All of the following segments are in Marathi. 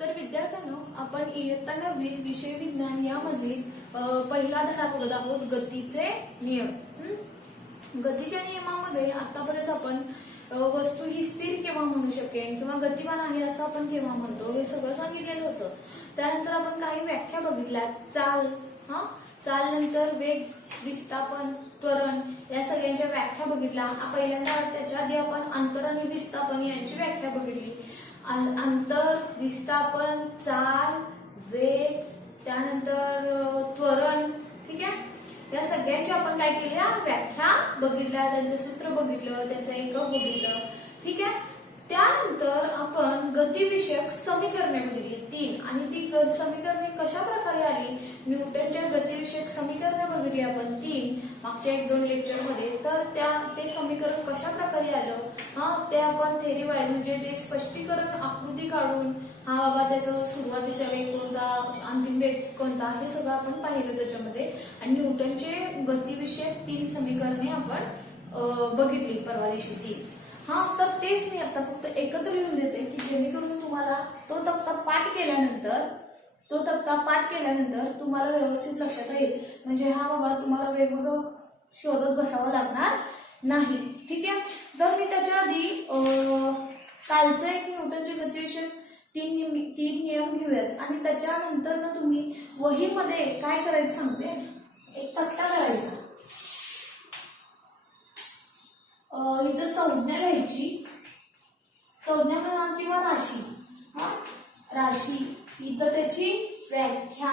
तर विद्यार्थ्यांनो, आपण इयत्ता 9वी विषय विज्ञान यामधील पहिला धडा बघत आहोत, गतीचे नियम. गतीच्या नियमामध्ये आतापर्यंत आपण वस्तू ही स्थिर केव्हा म्हणू शकेल किंवा गतिमान आहे असं आपण केव्हा म्हणतो हे सगळं सांगितलेलं होतं. त्यानंतर आपण काही व्याख्या बघितल्या, चाल, चाल नंतर वेग, विस्थापन, त्वरण या सगळ्यांच्या व्याख्या बघितल्या. पहिल्यांदा त्याच्या आधी आपण अंतर आणि विस्थापन यांची व्याख्या बघितली. अंतर, विस्थापन, चाल, वेग, त्यानंतर त्वरण, ठीक आहे. या सगळ्यांची आपण काय केल्या व्याख्या बघितल्या, त्यांचं सूत्र बघितलं, त्यांचं एकक बघितलं, ठीक आहे. त्यानंतर आपण गतिविषयक समीकरणे बघितली 3, आणि ती समीकरणे कशा प्रकारे आली, न्यूटनच्या गतिविषयक समीकरणे बघितली आपण 3 मागच्या 1-2 लेक्चर मध्ये. तर ते समीकरण कशा प्रकारे आलं ते आपण थेरी वाईज म्हणजे ते स्पष्टीकरण आकृती काढून बाबा त्याचा सुरुवातीचा वेग कोणता, अंतिम वेग कोणता, हे सगळं आपण पाहिलं त्याच्यामध्ये. आणि न्यूटनचे गतिविषयक 3 समीकरणे आपण बघितली परवा दिवशी 3. तर तेच मी आता फक्त एकत्र लिहून देते की जेणेकरून तुम्हाला तो तक्ता पाठ केल्यानंतर तुम्हाला व्यवस्थित लक्षात येईल. म्हणजे बाबा तुम्हाला वेगवेगळं शोधत बसावं लागणार नाही, ठीक आहे. तर मी त्याच्या आधी कालचं एक न्यूटनचे गतिविषयक 3 नियम घेऊयात, आणि त्याच्यानंतर ना तुम्ही वहीमध्ये काय करायचं सांगते, एक तक्ता करायचा. इथं संज्ञा घ्यायची, संज्ञा म्हणा किंवा राशी, राशी, इथं त्याची व्याख्या,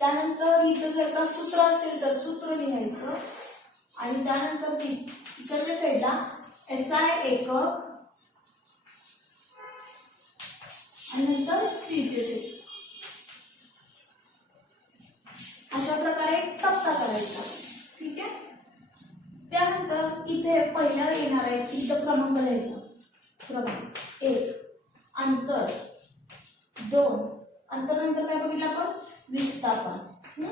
त्यानंतर इथं जर का सूत्र असेल तर सूत्र लिहायचं, आणि त्यानंतर इकडच्या साईडला SI एकक, आणि नंतर CJ. अशा प्रकारे एक तक्ता करायचा, ठीक आहे. त्यानंतर इथे पहिला येणार आहे, इथं क्रमांक लिहायचा, क्रमांक 1, अंतर 2, अंतर नंतर काय बघितलं आपण, विस्थापन,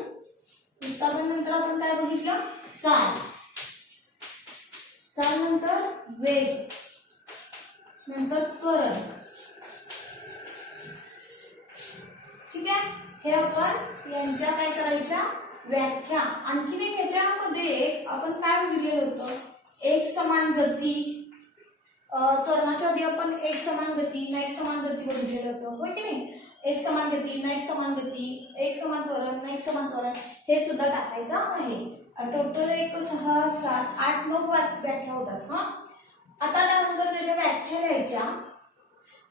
विस्थापन नंतर आपण काय बघितलं, चाल, चाल नंतर वेग, नंतर त्वरण, ठीक आहे. हे आपण यांच्या काय करायच्या व्याख्या. आणखीन एक याच्यामध्ये आपण काय बघितलेलं होतं, एक समान गती, त्वरणाच्या आधी आपण एक समान गती न एक समान गती बघितलेलं होतं, होय की नाही. एक समान गती न एक समान गती, एक समान त्वरण न एक समान त्वरण, हे सुद्धा टाकायचं आहे. टोटल 1, 6, 7, 8, 9 व्याख्या होतात. आता त्यानंतर त्याच्या व्याख्या लिहायच्या.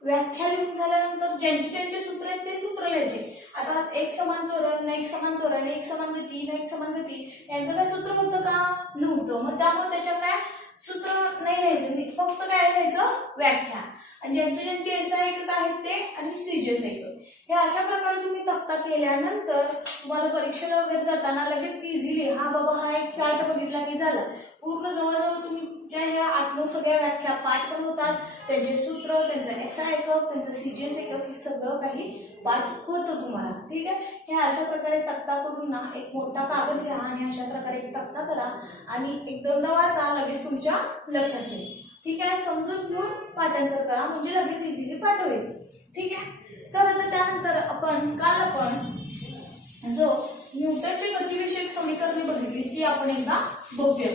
व्याख्या लिहून झाल्यानंतर ज्यांचे सूत्र आहेत ते सूत्र लिहायचे. आता एक समान त्वरण न एक समान त्वरण, एक समान गती न एक समान गती, यांचं काय सूत्र होतं का, नव्हतं. मग त्यामुळे त्याच्यात काय सूत्र नाही लिहायचं, फक्त काय लिहायचं व्याख्या, आणि ज्यांचे SI एकक आहेत ते, आणि CJ एकक. हे अशा प्रकारे तुम्ही तक्ता केल्यानंतर तुम्हाला परीक्षेला वगैरे जाताना लगेच इझिली बाबा हा एक चार्ट बघितला की झाला. पूर्ण जवळजवळ तुमच्या ह्या 8-9 सगळ्या व्याख्या पाठ पण होतात, त्यांचे सूत्र, त्यांचं SI एकक, त्यांचं CJ एकक, हे सगळं काही पाठ होतं तुम्हाला, ठीक आहे. हे अशा प्रकारे तक्ता करून ना एक मोठा कागद घ्या, आणि अशा प्रकारे एक तक्ता करा, आणि 1-2दा वाचा, लगेच तुमच्या लक्षात येईल, ठीक आहे. समजून घेऊन पाठांतर करा, म्हणजे लगेच इझिली पाठ होईल, ठीक आहे. तर आता त्यानंतर काल आपण जो न्यूटनची गतिविषयक समीकरणे बघितली ती आपण एकदा बघूया.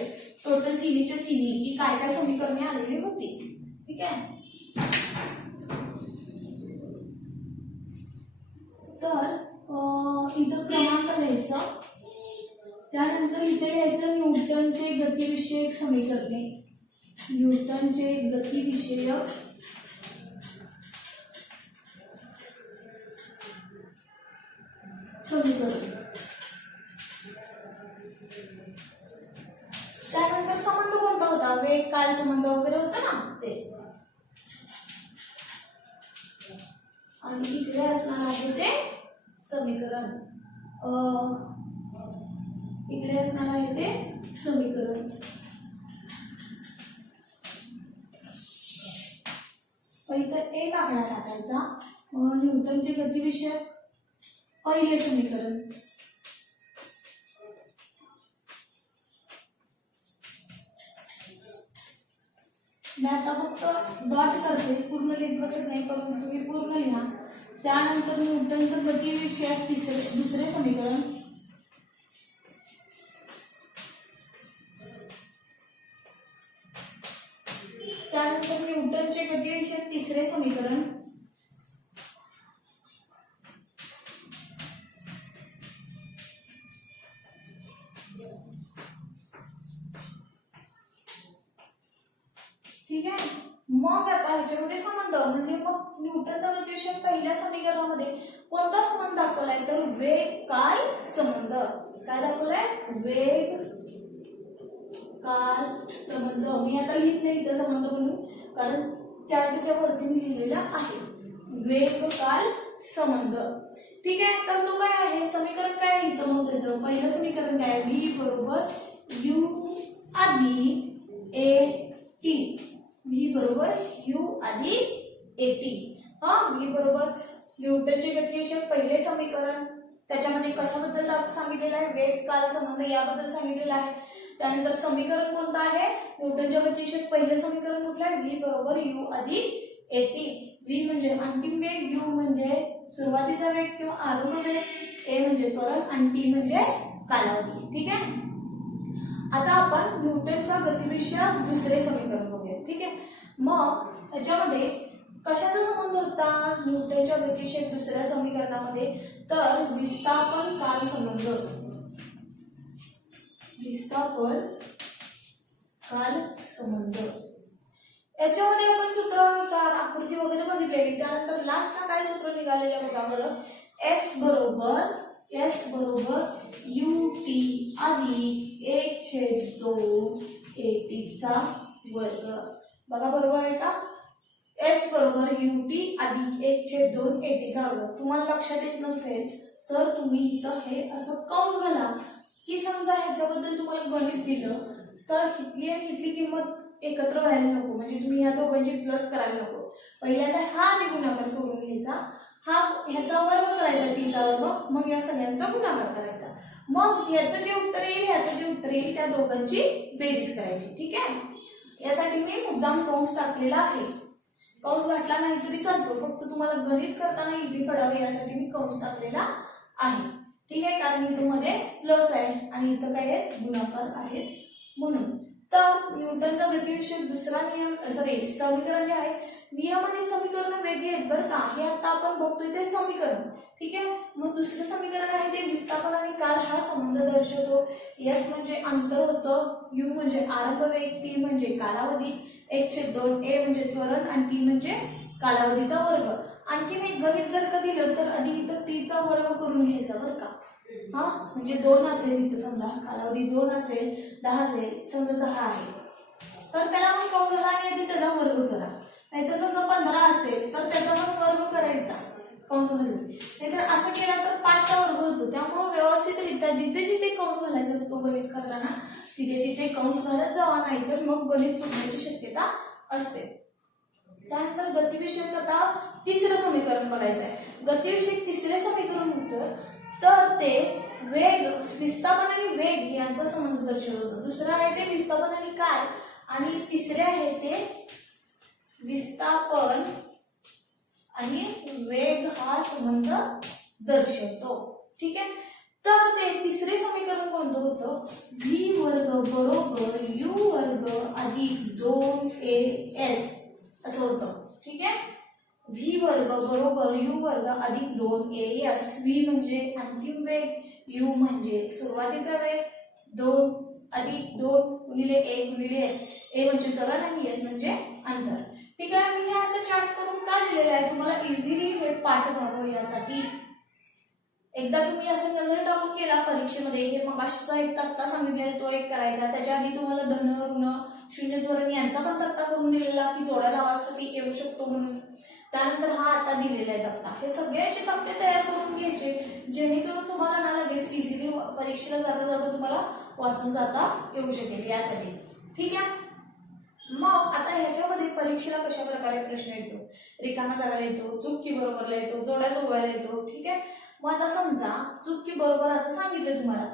टोटल 3च्या 3 की काय काय समीकरणे आलेली होती, ठीक आहे. तर इथं क्रमांक लिहायचा, त्यानंतर इथे लिहायचं न्यूटनचे गतिविषयक समीकरणे, न्यूटनचे गतिविषयक समीकरण. त्यानंतर संबंध कोणता होता, वेग काल संबंध वगैरे होता ना ते, आणि इकडे असणार आहे ते समीकरण, इकडे असणार आहे ते समीकरण. इथं एक आकडा टाकायचा, न्यूटनचे गतिविषयक पहिले समीकरण, मी आता फक्त डॉट करते, पूर्ण लिहित बसत नाही, परंतु तुम्ही पूर्ण लिहा. त्यानंतर न्यूटनचं गतिविषयक दुसरे समीकरण. त्यानंतर न्यूटनचे गतिविषयक तिसरे समीकरण. ठीक आहे. मग आता ह्याच्यामध्ये संबंध म्हणजे मग न्यूटनचा गतिविषयक पहिल्या समीकरणामध्ये कोणता संबंध दाखवलाय तर वेग काल संबंध. काय दाखवलाय? वेग काल संबंध. मी आता लिहित नाही इथं संबंध म्हणून, कारण चार्टच्या वरती मी लिहिलेला आहे वेग काल संबंध. ठीक आहे. तर तो काय आहे? समीकरण काय आहे इथं? मग त्याचं पहिलं समीकरण काय आहे? व्ही बरोबर यू अधिक ए टी. व्ही बरोबर यू अधिक ए टी. व्ही बरोबर न्यूटनचे गतिविषयक पहिले समीकरण. त्याच्यामध्ये कशाबद्दल सांगितलेलं आहे? वेग काल संबंध याबद्दल सांगितलेलं आहे. त्यानंतर समीकरण कोणतं आहे? न्यूटनच्या गतिविषयक पहिले समीकरण कुठलं आहे? व्ही बरोबर यू अधिक ए टी. व्ही म्हणजे अंतिम वेग, यू म्हणजे सुरुवातीचा वेग किंवा आरंभ वेग, ए म्हणजे त्वरण आणि टी म्हणजे कालावधी. ठीक आहे. आता आपण न्यूटनचा गतिविषयक दुसरे समीकरण बघूया. ठीक आहे. मग ह्याच्यामध्ये कशाचा संबंध होता न्यूटनच्या गतिविषयक दुसऱ्या समीकरणामध्ये? तर विस्थापन काल संबंध. विस्थापन काल संबंध. याच्यामध्ये आपण सूत्रानुसार आकृती वगैरे बघितलेली. त्यानंतर लास्टला काय सूत्र निघालेलं बघा बरं. एस बरोबर यू टी अधिक 1/2 ए टी चा वर्ग. बघा बरोबर आहे का? एस बरोबर यू टी अधिक 1/2 ए टी चा वर्ग. तुम्हाला लक्षात येत नसेल तर तुम्ही इथं हे असं कंस घाला की समजा ह्याच्याबद्दल तुम्हाला गणित दिलं तर इथली आणि इथली किंमत एकत्र व्हायला नको, म्हणजे तुम्ही ह्या दोघांची प्लस करायला नको. पहिल्यांदा हा आणि गुणाकार सोडून घ्यायचा, हा ह्याचा वर्ग करायचा टीचा वर्ग, मग या सगळ्यांचा गुणाकार करायचा. मग याचं जे उत्तर येईल ह्याचं जे उत्तर येईल त्या दोघांची बेरीज करायची. ठीक आहे. यासाठी मी मुद्दाम कंस टाकलेला आहे. कंस घातला नाही तरी चालतो, फक्त तुम्हाला गणित करताना इझी पडावे यासाठी मी कंस टाकलेला आहे. ठीक आहे. कारण इथं मध्ये प्लस आहे आणि इथं काय आहे? गुणाकार आहे म्हणून. तर न्यूटनचा गतिविषयक दुसरा नियम समीकरण जे आहे, नियम आणि समीकरण वेगळे आहेत बरं का. हे आता आपण बघतोय ते समीकरण. ठीक आहे. मग दुसरं समीकरण आहे ते विस्थापन आणि काल हा संबंध दर्शवतो. एस म्हणजे अंतर होतं, यू म्हणजे आरंभ वेग, टी म्हणजे कालावधी, 1/2 ए म्हणजे त्वरण आणि टी म्हणजे कालावधीचा वर्ग. आणखीन एक गणित जर का दिलं तर आधी इथं टीचा वर्ग करून घ्यायचा बरं का. म्हणजे 2 असेल इथं, समजा कालावधी 2 असेल, 10 असेल, समजा 10 आहे तर त्याला मग कंस घाला आणि आधी त्याचा वर्ग करा. नाहीतर समजा 15 असेल तर त्याचा मग वर्ग करायचा कंस घालून. नाहीतर असं केलं तर 5चा वर्ग होतो. त्यामुळे व्यवस्थितरित्या जिथे जिथे कंस घालायचा असतो गणित करताना तिथे तिथे कंस घालत जावा, नाहीतर मग गणित चुकण्याची शक्यता असते. त्यानंतर गतिविषयक आता तिसरं समीकरण बघायचं आहे. गतिविषयक तिसरे समीकरण होतं तर ते वेग, विस्थापन आणि वेग यांचा संबंध दर्शवतो. दुसरं आहे ते विस्थापन आणि काल आणि तिसरे आहे ते विस्थापन आणि वेग हा संबंध दर्शवतो. ठीक आहे. तर ते तिसरे समीकरण कोणतं होतं? व्ही वर्ग बरोबर यू वर्ग अधिक 2as असं होतं. ठीक आहे. व्ही वर्ग बरोबर यू वर्ग अधिक 2as. व्ही म्हणजे अंतिम वेग, यू म्हणजे सुरुवातीचा वेग, 2 अधिक 2 गुणिले 1 गुणिले एस. ए म्हणजे त्वरण आणि एस म्हणजे अंतर. ठीक आहे. मी हे असं चार्ट करून का दिलेलं आहे? तुम्हाला इझिली हे पाठ व्हावं यासाठी. एकदा तुम्ही असं नजर टाकून गेला परीक्षेमध्ये, हे मगाशीचा एक तक्ता सांगितलेला तो एक करायचा. त्याच्या आधी तुम्हाला धन, ऋण, शून्य, त्वरण यांचा पण तक्ता करून दिलेला की जोड्या लावासाठी येऊ शकतो म्हणून. त्यानंतर हा आता दिलेला आहे तक्ता. हे सगळे असे तक्ते तयार करून घ्यायचे जेणेकरून तुम्हाला ना लगेच इझिली परीक्षेला जाता जाता तुम्हाला वाचून जाता येऊ शकेल यासाठी. ठीक आहे. मग आता ह्याच्यामध्ये परीक्षेला कशा प्रकारे प्रश्न येतो? रिकामा जागा येतो, चूक की बरोबरला येतो, जोड्या जोडायला येतो. ठीक आहे. मग आता समजा चूक की बरोबर असं सांगितलं तुम्हाला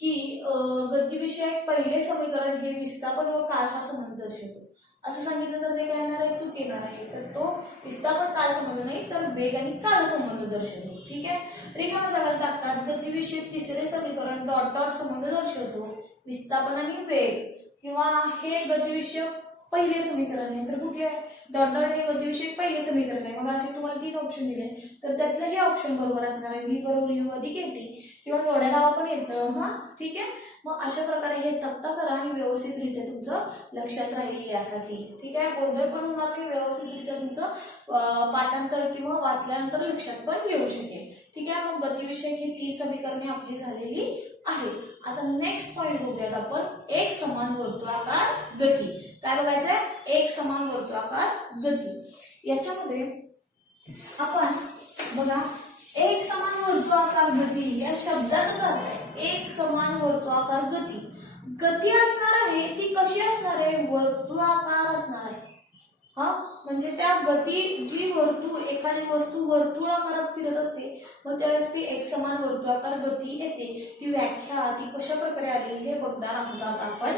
की गतिविषयक पहिले समीकरण हे विस्थापन व काळ हा संबंध दर्शवतो असं सांगितलं तर ते काय येणार आहे, चूक येणार आहे. तर तो विस्थापन काल संबंध नाही तर वेग आणि काल संबंध दर्शवतो. ठीक आहे. रिकाम्या जागा टाकतात. गतिविषयक तिसरे समीकरण डॉट डॉट संबंध दर्शवतो. विस्थापन आणि वेग किंवा हे गतिविषयक पहिले समीकरण आहे तर कुठले आहे, डॉट डॉट हे गतिविषयक पहिले समीकरण आहे. मग असे तुम्हाला 3 ऑप्शन दिले तर त्यातलं हे ऑप्शन बरोबर असणार आहे, व्ही बरोबर यू अधिक एटी किंवा जोड्या लावा पण येतं. हा ठीक आहे. मग अशा प्रकारे हे तक्ता करा आणि व्यवस्थितरित्या तुमचं लक्षात राहील यासाठी. ठीक आहे. गोंधळ पण होणार नाही, व्यवस्थितरित्या तुमचं पाठांतर किंवा वाचल्यानंतर लक्षात पण येऊ शकेल. ठीक आहे. मग गतिविषयक ही 3 समीकरणे आपली झालेली आहे. आता नेक्स्ट पॉईंट बघूयात आपण, एक समान वर्तुळाकार गती. काय बघायचंय, एक समान वर्तुळाकार गती. याच्यामध्ये आपण बघा एक समान वर्तुळाकार गती या शब्दातच आहे एक समान वर्तुळाकार गती. गती असणार आहे ती कशी असणार आहे, वर्तुळाकार असणार आहे. हा म्हणजे त्या गती जी वर्तुळ एखादी वस्तू वर्तुळाकारात फिरत असते मग त्यावेळेस ती एक समान वर्तुळाकार गती येते. ती व्याख्या ती कशा प्रकारे आली हे बघणार आहोत आता आपण.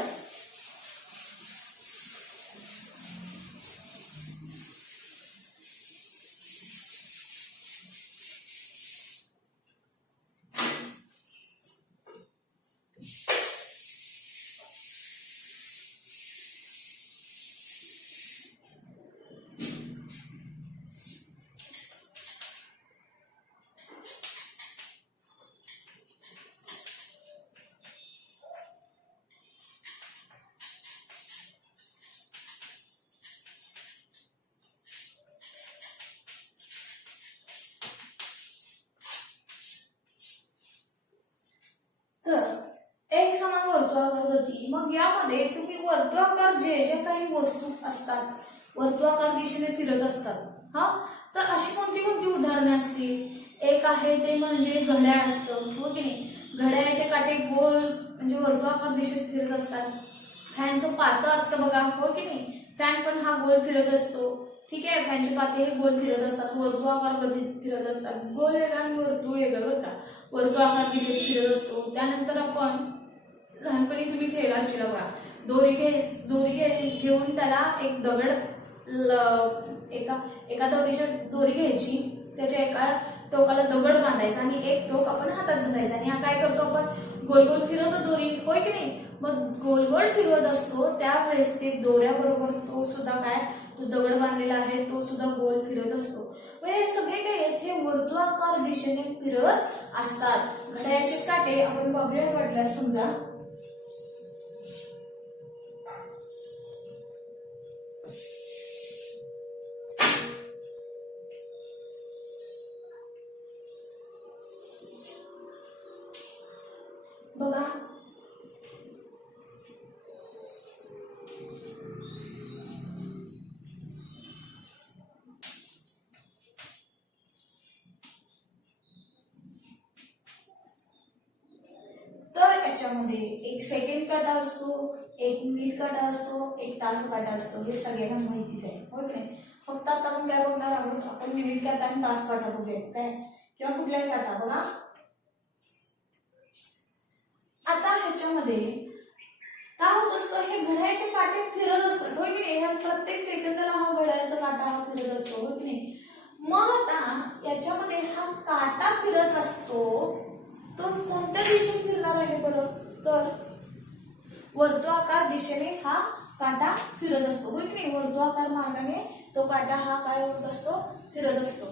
तर एक समान वर्तुळाकार गती, मग यामध्ये तुम्ही वर्तुळाकार जे जे काही वस्तू असतात वर्तुळाकार दिशेने फिरत असतात, हा तर अशी कोणती कोणती उदाहरणे असतील. एक आहे ते म्हणजे घड्याळ असतं, हो की नाही. घड्याळाचे काटे गोल म्हणजे वर्तुळाकार दिशेत फिरत असतात. फॅनचं पातं असतं बघा, हो की नाही. फॅन पण हा गोल फिरत असतो. ठीक आहे. फॅनचे पाते हे गोल फिरत असतात, वर्तुळाकार गतीत फिरत असतात. गोल वेगळा आणि वर्तुळ वेगळं बरं का, वर्तुळाकार दिशेत फिरत असतो. त्यानंतर आपण लहानपणी तुम्ही खेळायची बघा, दोरी घेऊन त्याला एक दगड एका दोरी घ्यायची, त्याच्या एका टोकाला दगड बांधायचा आणि एक टोक आपण हातात धरायचं आणि हा काय करतो आपण गोल गोल फिरवतो दोरी, होय की नाही. मग गोल गोल फिरवत असतो त्यावेळेस ते दोऱ्याबरोबर तो सुद्धा काय तो दगड बांधलेला आहे तो सुद्धा गोल फिरत असतो. हे सगळे काय हे वर्तुळाकार दिशेने फिरत असतात. घड्याळाचे काटे आपण बघूया वाटल्यास समजा बघा तर याच्यामध्ये एक सेकंड काटा असतो, एक मिनिट काटा असतो, एक तास काटा असतो. हे सगळ्यांना माहितीच आहे, हो की नाही. फक्त आता आपण काय बघणार आहोत, आपण मिनिट काटा आणि तास काटा बघूया काय किंवा कुठलाही काटा बघा. आता ह्याच्यामध्ये काय होत असतं, हे घड्याळाचे काटे फिरत असतात, होय की नाही. प्रत्येक सेकंदाला हा घड्याळाचा काटा हा फिरत असतो, होय की नाही. मग आता याच्यामध्ये हा काटा फिरत असतो तो कोणत्या दिशेने फिरणार आहे बरं, तर वर्तुळाकार दिशेने हा काटा फिरत असतो, होय की नाही. वर्तुळाकार मार्गाने तो काटा हा काय होत असतो, फिरत असतो.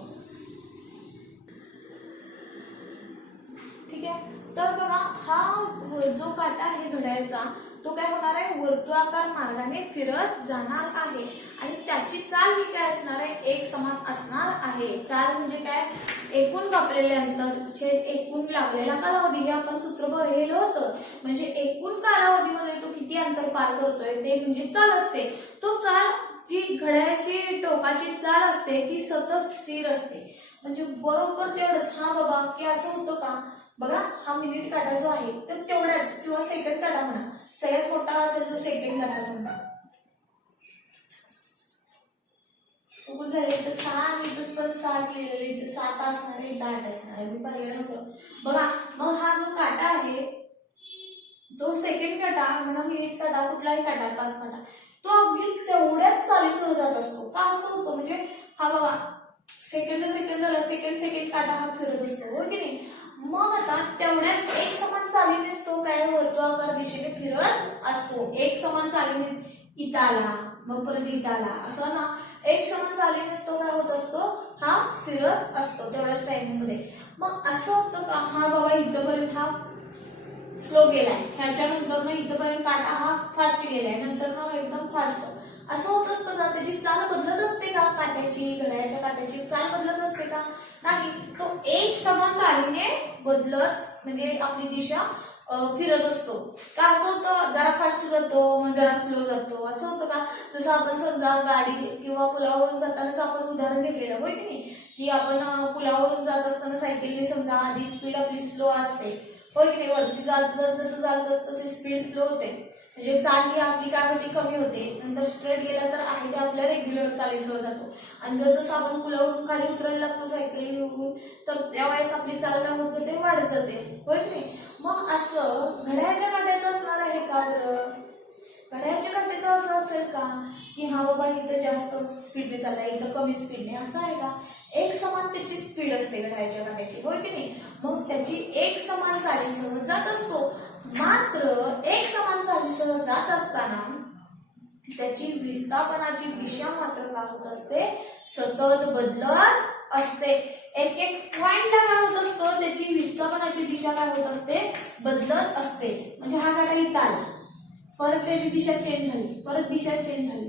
ठीक आहे. तर बघा हा जो काटा आहे घड्याळाचा तो काय होणार आहे, वर्तुळाकार मार्गाने फिरत जाणार आहे आणि त्याची चाल ही काय असणार आहे, एक समान असणार आहे. चाल म्हणजे काय, एकूण कापलेले अंतर एकूण लागलेला कालावधी हे आपण सूत्र बघितलं होतं. म्हणजे एकूण कालावधीमध्ये तो किती अंतर पार करतोय ते म्हणजे चाल असते. तो चाल जी घड्याळाची टोकाची चाल असते ती सतत स्थिर असते, म्हणजे बरोबर तेवढंच. हा बाबा की असं होतं का बघा, हा मिनिट काटा जो आहे तर तेवढाच किंवा सेकंड काटा म्हणा, सगळ्यात मोठा असेल तर सेकंड काटा समजा. चुकून झाले तर 6 आणि इथं पण 6 लिहिलेले, इथं 7 असणार आहे, 8 असणार आहे, मी पाहिलं नव्हतं बघा. मग हा जो काटा आहे तो सेकंड काटा म्हणा, मिनिट काटा, कुठलाही काटा, तास काटा, तो अगदी तेवढ्याच चालीसह जात असतो. का असं होतं म्हणजे हा बघा सेकंद काटा हा फिरत असतो हो की नाही. मग आता तेवढ्याच एक समान चालीनेच तो काय वर्तुळाकार दिशेने फिरत असतो. एक समान चालीने इथं आला मग परत इथं आला असं ना एक समान चालीनेच तो काय होत असतो हा फिरत असतो तेवढ्याच टाइम मध्ये. मग असं होतं का हा बाबा इथपर्यंत हा स्लो गेलाय, ह्याच्यानंतर ना इथपर्यंत काटा हा फास्ट गेलाय, नंतर ना एकदम फास्ट असं होत असतं का. त्याची चाल बदलत असते का काट्याची, घड्याळाच्या काट्याची चाल बदलत असते का नाही. तो एक समान चालीने बदलत म्हणजे आपली दिशा फिरत असतो. का असं होतं जरा फास्ट जातो मग जरा स्लो जातो असं होतं का. जसं आपण समजा गाडी किंवा पुलावरून जातानाच आपण उदाहरण घेतलेलं होय की नाही, की आपण पुलावरून जात असताना सायकलने समजा आधी स्पीड आपली स्लो असते होय की नाही, वरती जसं जात तसे स्पीड स्लो होते म्हणजे चाल ही आपली काय होती कमी होते. नंतर स्ट्रेट गेला तर आहे ते आपल्या रेग्युलर चालीसह जातो. आणि जर जसं आपण पुलावरून खाली उतरायला लागतो सायकलीवरून तर त्यावेळेस आपली चाल काय होत जाते वाढत जाते होय की नाही. मग असं घड्याळाच्या काट्याचं असणार आहे का बरं. घड्याळाच्या काट्याचं असं असेल का की हा बाबा इथं जास्त स्पीडने चाललाय इथं कमी स्पीडने असं आहे का. एक समान त्याची स्पीड असते घड्याळाच्या काट्याची होय की नाही. मग त्याची एक समान चालीसह जात असतो. मात्र एक समान चालीसह जात असताना त्याची विस्थापनाची दिशा मात्र काय होत असते सतत बदलत असते. एक एक पॉइंटला काय होत असतं त्याची विस्थापनाची दिशा काय होत असते बदलत असते. म्हणजे हा काटा इथं आला परत त्याची दिशा चेंज झाली, परत दिशा चेंज झाली.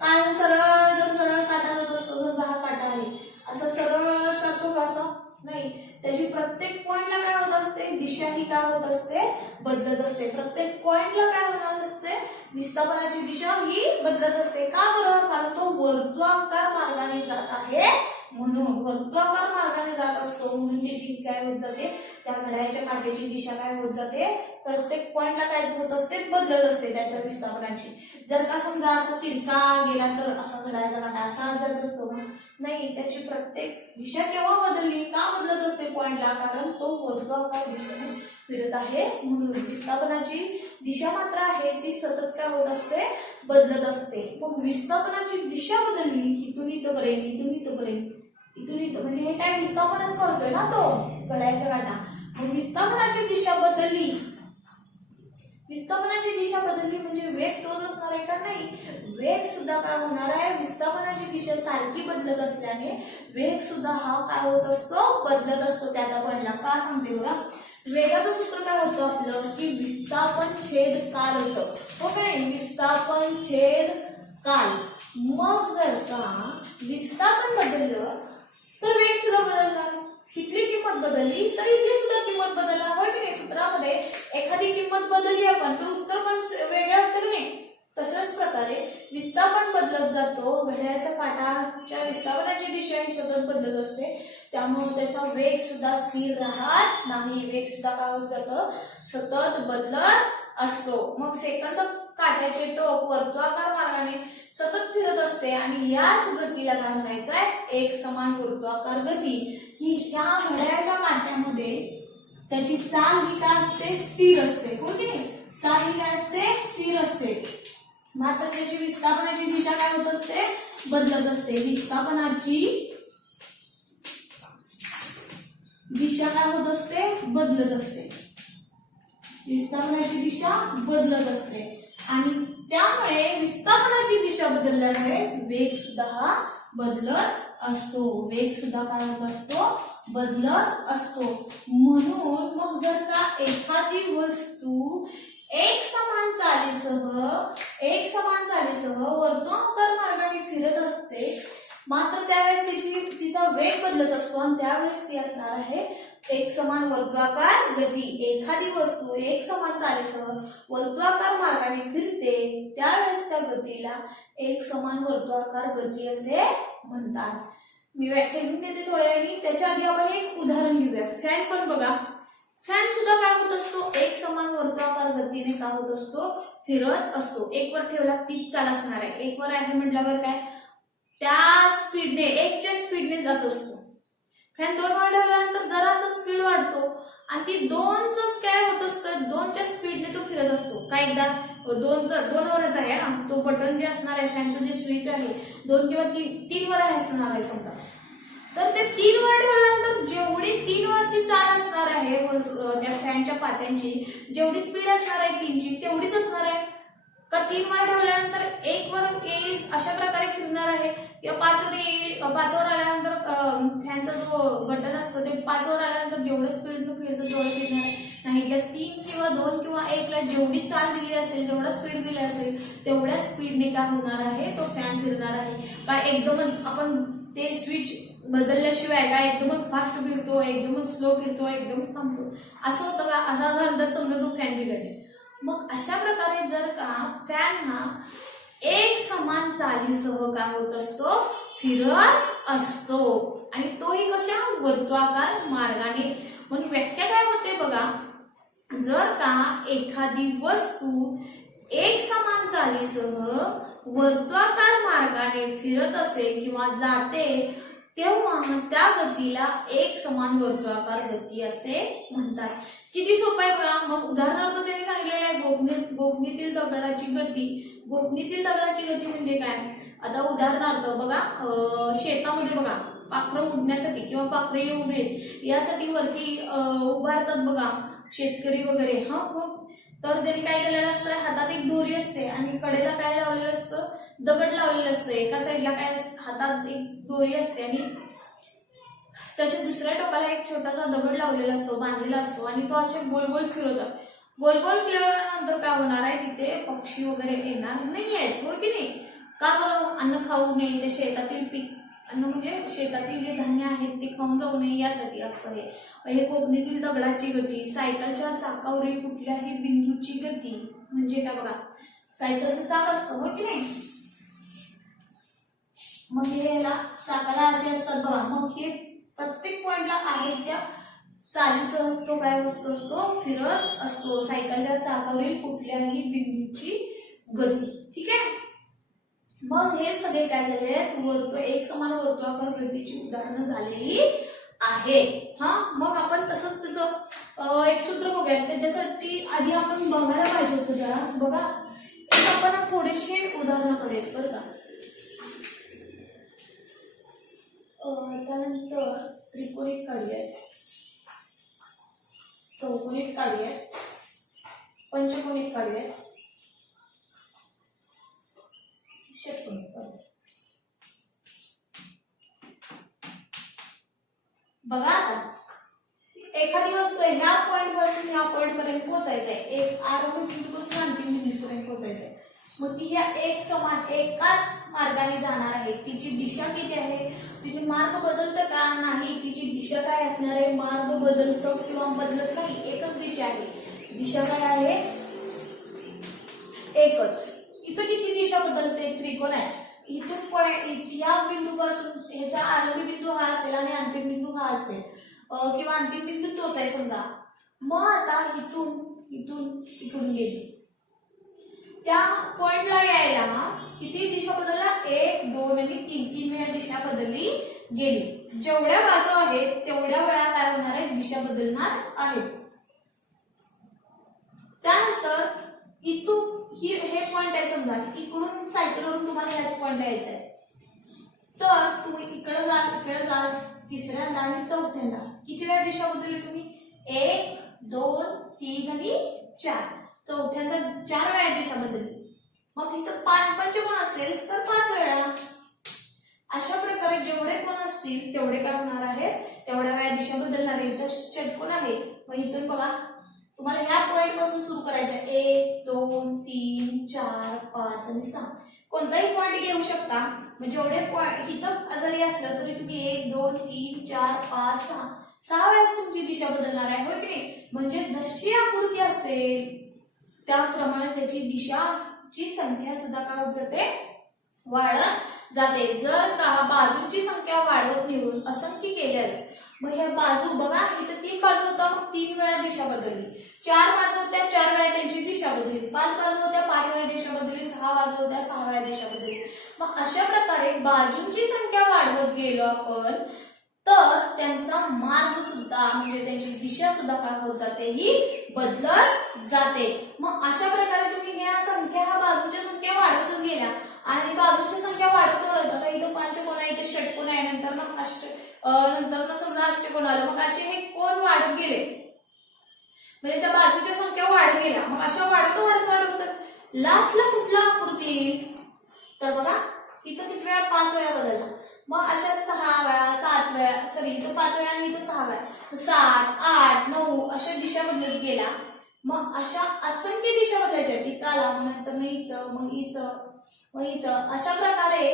काय सरळ काटा जात असतो. समजा हा काटा आहे असं सरळ जातो का असं नाही. त्याची प्रत्येक पॉइंटला काय होत असते दिशा ही काय होत असते बदलत असते. प्रत्येक पॉइंटला काय होत असते विस्थापनाची दिशा ही बदलत असते. का बरं. कारण तो वर्तुळाकार मार्गाने जात आहे म्हणून. वर्तुळाकार मार्गाने जात असतो म्हणून त्याची काय होत जाते त्या घड्याळाच्या काट्याची दिशा काय होत जाते प्रत्येक पॉइंटला काय होत असते बदलत असते त्याच्या विस्थापनाची. जर का समजा असा तिरका गेला तर असा घड्याळाचा काटा असा जात असतो ना नाही. त्याची प्रत्येक दिशा केव्हा बदलली का बदलत असते पॉइंटला कारण तो वर्तुळाकार दिशेने फिरत आहे म्हणून. विस्थापनाची दिशा मात्र आहे ती सतत काय होत असते बदलत असते. मग विस्थापनाची दिशा बदलली इथून इथपर्यंत इथून इथपर्यंत इथून इथं म्हणजे हे काय विस्थापनच करतोय ना तो घड्याळाचा काटा. मग विस्थापनाची दिशा बदलली म्हणजे वेग तोच असणार आहे का नाही. वेग सुद्धा काय होणार आहे विस्थापनाची दिशा सारखी बदलत असल्याने वेग सुद्धा हा काय होत असतो बदलत असतो त्या पॉइंटला. का सांगते बघा. वेगाचं सूत्र काय होतं आपलं की विस्थापन छेद काल होतं हो का नाही. विस्थापन छेद काल. मग जर का विस्थापन बदललं तर वेग सुद्धा बदलणार. इथली किंमत बदलली तर इथली सुद्धा किंमत बदलणार होय की नाही. सूत्रामध्ये एखादी किंमत बदलली आपण तर उत्तर पण वेगळं असतं की नाही. तशाच प्रकारे विस्थापन बदलत जातो. घड्याळाच्या काटाच्या विस्थापनाची दिशा ही सतत बदलत असते त्यामुळे त्याचा वेग सुद्धा स्थिर राहत नाही. वेग सुद्धा काय होत जातं सतत बदलत असतो. मग सेकंद काट्याचे टोक वर्तुळाकार मार्गाने सतत फिरत असते आणि याच गतीला काय म्हणायचं आहे एक समान वर्तुळाकार गती. ही ह्या घड्याळाच्या काट्यामध्ये त्याची चाल ही काय असते स्थिर असते हो की नाही. चाल ही काय असते स्थिर असते मात्र त्याची विस्थापनाची दिशा काय होत असते बदलत असते. विस्थापनाची दिशा काय होत असते बदलत असते. विस्थापनाची दिशा बदलत असते आणि त्यामुळे विस्थापनाची दिशा बदलल्यामुळे वेग सुद्धा हा बदलत असतो. वेग सुद्धा काय होत असतो बदलत असतो. म्हणून मग जर का एखादी वस्तू एक समान चालीसह वर्तुळाकार मार्गाने फिरत असते मात्र त्यावेळेस तिचा वेग बदलत असतो आणि त्यावेळेस ती असणार आहे एक समान वर्तुळाकार गती. एखादी वस्तू एक समान चालीसह वर्तुळाकार मार्गाने फिरते त्यावेळेस त्या गतीला एक समान वर्तुळाकार गती असे म्हणतात. मी व्याख्या घेऊन देते थोड्या वेळाने. त्याच्या आधी आपण एक उदाहरण घेऊया. फॅन पण बघा. फॅन सुद्धा काय होत असतो एक समान वर्तुळाकार गतीने काय होत असतो फिरत असतो. एक वर ठेवला तीच चाल असणार आहे. एक वर आहे म्हटल्यावर काय त्या स्पीडने एकच्या स्पीडने जात असतो. फॅन दोन वर ठेवल्यानंतर जरासा स्पीड वाढतो आणि ती दोनच काय होत असतं दोनच्या स्पीडने तो फिरत असतो. काय एकदा दोन वरच आहे तो बटन जे असणार आहे फॅनचं जे स्विच आहे 2 किंवा 3 वर असणार आहे समजा, तर ते 3 वर ठेवल्यानंतर जेवढी 3 वरची चाल असणार आहे त्या फॅनच्या पात्यांची, जेवढी स्पीड असणार आहे 3 ची तेवढीच असणार आहे का 3 वर ठेवल्यानंतर 1 वर येईल अशा प्रकारे फिरणार आहे, किंवा 5 वर येईल, 5 वर आल्यानंतर फॅनचा जो बटन असतं ते 5 वर आल्यानंतर जेवढं स्पीडनं फिरतं तेवढं फिरणार आहे नाही, तर 3 किंवा 2 किंवा 1 ला जेवढी चाल दिली असेल, जेवढा स्पीड दिली असेल तेवढ्या स्पीडने काय होणार आहे तो फॅन फिरणार आहे. काय एकदमच आपण ते स्विच बदलल्याशिवाय काय एकदमच फास्ट फिरतो, एकदमच स्लो फिरतो, एकदमच थांबतो असं होतं का? असा झालं तर समजा तो फॅन बिघडले. मग अशा प्रकारे जर का फॅन हा एक समान चालीसह काय होत असतो, फिरत असतो, आणि तोही कशा वर्तुळाकार मार्गाने. मग व्याख्या काय होते बघा, जर का एखादी वस्तू एक समान चालीसह वर्तुळाकार मार्गाने फिरत असेल किंवा जाते तेव्हा त्या गतीला एक समान वर्तुळाकार गती असे म्हणतात. किती सोपं आहे बघा. मग उदाहरणार्थ त्यांनी सांगितलेलं आहे गोफणीतील दगडाची गती. गोफणीतील दगडाची गती म्हणजे काय? आता उदाहरणार्थ बघा, शेतामध्ये बघा पाखरं उडण्यासाठी किंवा पाखरे येऊ नयेत यासाठी वरती उभारतात बघा शेतकरी वगैरे. मग तर त्यांनी काय केलेलं असतं, हातात एक दोरी असते आणि कडेला काय लावलेलं असतं, दगड लावलेलं असतं. एका साईडला काय हातात एक दोरी असते आणि त्याच्या दुसऱ्या टोकाला एक छोटासा दगड लावलेला असतो, बांधलेला असतो, आणि तो असे गोल गोल फिरवतात. गोल गोल फिरवल्यानंतर काय होणार आहे, तिथे पक्षी वगैरे येणार नाही आहेत, हो की नाही? का बरं? अन्न खाऊ नये, ते शेतातील पीक अन्न म्हणजे शेतातील जे धान्य आहेत ते खाऊन जाऊ नये यासाठी असतं हे. कोकणीतील दगडाची गती, सायकलच्या चाकावरील कुठल्याही बिंदूची गती म्हणजे काय बघा, सायकलचं चाक असतं, हो की नाही? मग हे याला चाकाला असे असतात बघा. मग हे प्रत्येक पॉइंटला आहे त्या चालीसह तो काय असतो, फिरत असतो. सायकलच्या चाकावरील कुठल्याही बिंदूची गती. ठीक आहे. मग हे सगळे काय झाले, एक समान वर्तुळाकार गतीची उदाहरणं झालेली आहेत. मग आपण तसंच त्याचं एक सूत्र बघूया. त्याच्यासाठी आधी आपण बघायला पाहिजे होतं जरा बघा. आपण थोडेसे उदाहरणं करूयात बरं का. त्यानंतर त्रिकोणीत काढूयात, चौकोनीत काढूयात, पंचकोनीत काढूयात, षटकोनीत काढूयात. बघा आता एखादी वस्तू आहे, ह्या पॉइंट पासून ह्या पॉइंट पर्यंत पोहोचायचंय, एक आरंभ बिंदूपासून अंतिम बिंदूपर्यंत पोहोचायचंय. मग ती ह्या एक समान एकाच मार्गाने जाणार आहे. तिची दिशा किती आहे, तिचे मार्ग बदलतं का नाही, तिची दिशा काय असणार आहे, मार्ग बदलतो किंवा बदलत नाही, एकच दिशा आहे. दिशा काय आहे, एकच. इथं किती दिशा बदलते, त्रिकोण आहे. इथून या बिंदूपासून ह्याचा आरंभी बिंदू हा असेल आणि अंतिम बिंदू हा असेल, किंवा अंतिम बिंदू तोच आहे समजा. मग आता इथून गेली त्या पॉइंटला यायला किती दिशा बदलला, 1 2 आणि 3 वेळा दिशा बदलली गेली. जेवढ्या बाजू आहेत तेवढ्या वेळा काय होणार आहे, दिशा बदलणार आहे. त्यानंतर इथून हे पॉइंट आहे समजा, इकडून सायकलवरून तुम्हाला याच पॉइंटला यायचं आहे, तर तुम्ही इकडे जाल तिसऱ्यांदा आणि चौथ्यांदा किती वेळा दिशा बदलली तुम्ही, 1 2 3 आणि 4. चौथ्यांदा 4 वेळा दिशा बदलली. मग इथं पंचकोन असेल तर 5 वेळा. अशा प्रकारे जेवढे कोण असतील तेवढे काय होणार आहे, तेवढ्या वेळा दिशा बदलणार आहे. इथं षटकोन आहे, मग इथून बघा तुम्हाला ह्या पॉइंट पासून सुरू करायचं आहे, 1 2 3 4 5 आणि 6. कोणताही पॉइंट घेऊ शकता. म्हणजे जेवढे पॉइंट इथं जरी असलं तरी तुम्ही 1 2 3 4 5 6 वेळेस तुमची दिशा बदलणार आहे, हो की नाही? म्हणजे जशी आकृती असेल त्याप्रमाणे त्याची दिशाची संख्या सुद्धा काय होत जाते, वाढत जाते. जर का बाजूंची संख्या वाढवत नेऊन असंख्य केल्यास, मग ह्या बाजू बघा इथं 3 बाजू होता, मग 3 वेळा दिशा बदलली. 4 बाजू होत्या, 4 वेळा त्यांची दिशा बदलली. 5 बाजू होत्या, 5 वेळा दिशा बदलली. 6 बाजू होत्या, 6 वेळा दिशा बदलली. मग अशा प्रकारे बाजूंची संख्या वाढवत गेलो आपण तर तर त्यांचा मार्ग सुद्धा म्हणजे त्यांची दिशा सुद्धा काय होत जाते, ही बदलत जाते. मग अशा प्रकारे तुम्ही ह्या संख्या, ह्या बाजूच्या संख्या वाढतच गेल्या आणि बाजूच्या संख्या वाढत आता इथं पंचकोन आहे, इथे षटकोन आहे, नंतर मग समजा अष्टकोन आलं, मग असे हे कोण वाढत गेले म्हणजे त्या बाजूच्या संख्या वाढत गेल्या. मग अशा वाढत लास्टला कुठला आकृती तर बघा इथं किती वेळा 5 वेळा बदलला. मग अशा 6 वेळा 7 वेळा इथं 5 वेळा आणि इथं 6 वेळा 7 8 9 अशा दिशा बदलत गेला. मग अशा असंख्य दिशा बदलायच्या, इथं आला मग नंतर इथं मग इथं अशा प्रकारे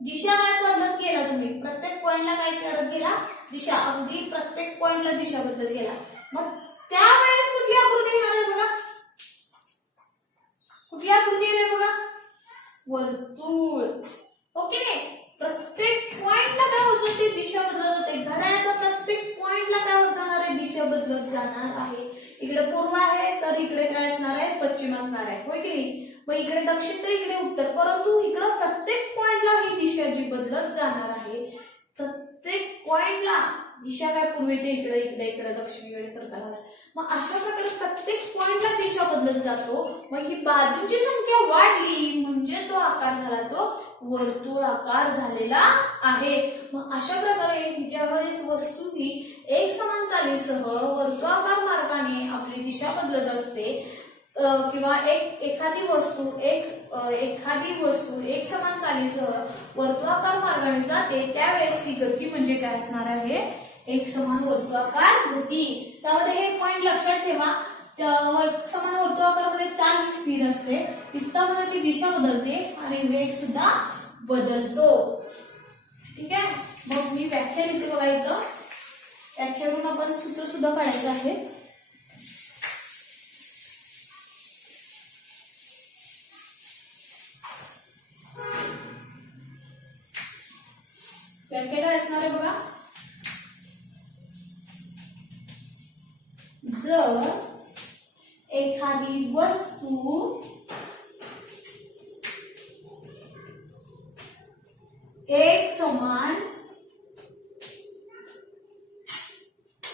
दिशा काय बदलत गेला. तुम्ही प्रत्येक पॉइंटला काय करत गेला, दिशा अगदी प्रत्येक पॉइंटला दिशा बदलत गेला. मग त्यावेळेस कुठली आकृती येणार आहे बघा, कुठली आकृती येईल बघा, वर्तुळ. ओके नाही, प्रत्येक पॉइंटला काय होतं ते दिशा बदलत होते. घड्याळाच्या प्रत्येक पॉइंटला काय होत जाणार आहे, दिशा बदलत जाणार आहे. इकडे पूर्व आहे तर इकडे काय असणार आहे, पश्चिम असणार आहे, होय की नाही. मग इकडे दक्षिण तर इकडे उत्तर, परंतु इकडे प्रत्येक पॉइंटला ही दिशा जी बदलत जाणार आहे. प्रत्येक पॉइंटला दिशा काय पूर्वेच्या इकडे इकडे इकडे दक्षिणेकडे सरकारला. मग अशा प्रकारे प्रत्येक पॉइंटला दिशा बदलत जातो. मग ही बाजूची संख्या वाढली म्हणजे तो आकार झाला, तो वर्तुळाकार झालेला आहे. मग अशा प्रकारे ज्यावेळेस वस्तू ही एक समान चालीसह वर्तुळाकार मार्गाने आपली दिशा बदलत असते किंवा एखादी वस्तू एक समान चालीसह वर्तुळाकार मार्गाने जाते, त्यावेळेस ती गती म्हणजे काय असणार आहे, एक समान वर्तुळाकार गती. त्यामध्ये हे पॉइंट लक्षात ठेवा. एक समान वर्तुळाकारामध्ये चाल ही स्थिर असते, विस्थापनाची दिशा बदलते आणि वेग सुद्धा बदलतो. ठीक आहे. मग मी व्याख्या लिहिते बघा, इथं व्याख्यावरून आपण सूत्र सुद्धा काढायचं आहे. व्याख्या काय असणार आहे बघा, जर एखादी वस्तू एक समान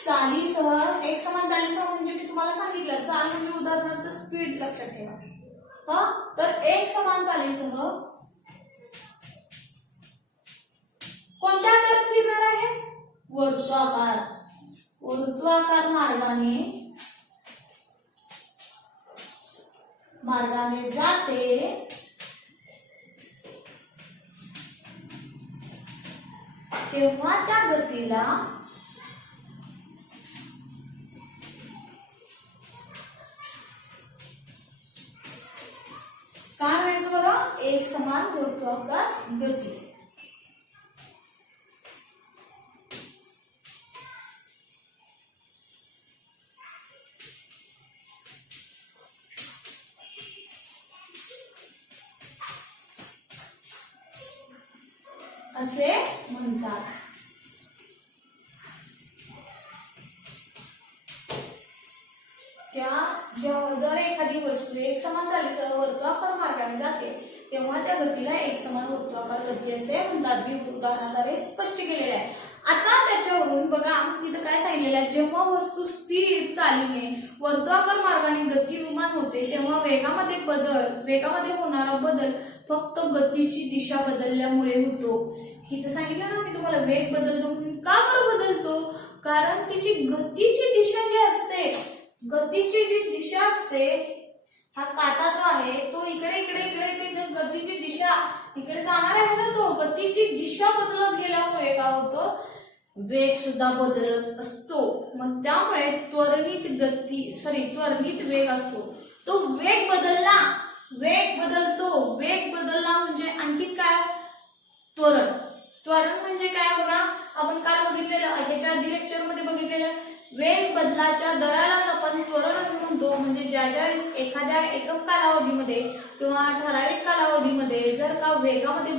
चालीसह म्हणजे मी तुम्हाला सांगितलं, चाल म्हणजे उदाहरणार्थ स्पीड लक्षात ठेवा. तर एक समान चालीसह कोणत्या आकारात फिरणार आहे, वर्तुळाकार मार्गाने जाते, तेव्हा त्या गतीला काय म्हणायचं बरं, एक समान वर्तुळाकार गती. असे म्हणतात. जर एखादी वस्तू एक समान चालीसह वर्तुळाकार मार्गाने जाते, तेव्हा त्या गतीला एक समान वर्तुळाकार गती असे म्हणतात. मी उदाहरणाद्वारे स्पष्ट केलेले आहे. आता त्याच्यावरून बघा इथं काय सांगितलेलं आहे, जेव्हा वस्तू स्थिर चालीने वर्तुळाकार मार्गाने गतिमान होते, तेव्हा वेगामध्ये होणारा बदल फक्त गतीची दिशा बदलल्यामुळे होतो. इथं सांगितलं ना मी तुम्हाला, वेग बदलतो. का बरं बदलतो, कारण तिची गतीची दिशा जी असते, गतीची जी दिशा असते, हा काटा जो आहे तो इकडे इकडे इकडे गतीची दिशा इकडे जाणार आहे ना, तो गतीची दिशा बदलत गेल्यामुळे काय होतं, वेग सुद्धा बदलत असतो. मग त्यामुळे त्वरित वेग असतो. तो वेग बदलला, वेग बदलला म्हणजे आणखी काय, त्वरण म्हणजे काय बघा, आपण काल बघितलेलं, ह्याच्या आधी लेक्चर मध्ये बघितलेलं, वेग बदलाच्या दराला आपण त्वरण असं म्हणतो. म्हणजे ज्या एखाद्या एकक कालावधीमध्ये किंवा ठराविक कालावधीमध्ये जर का वेगामध्ये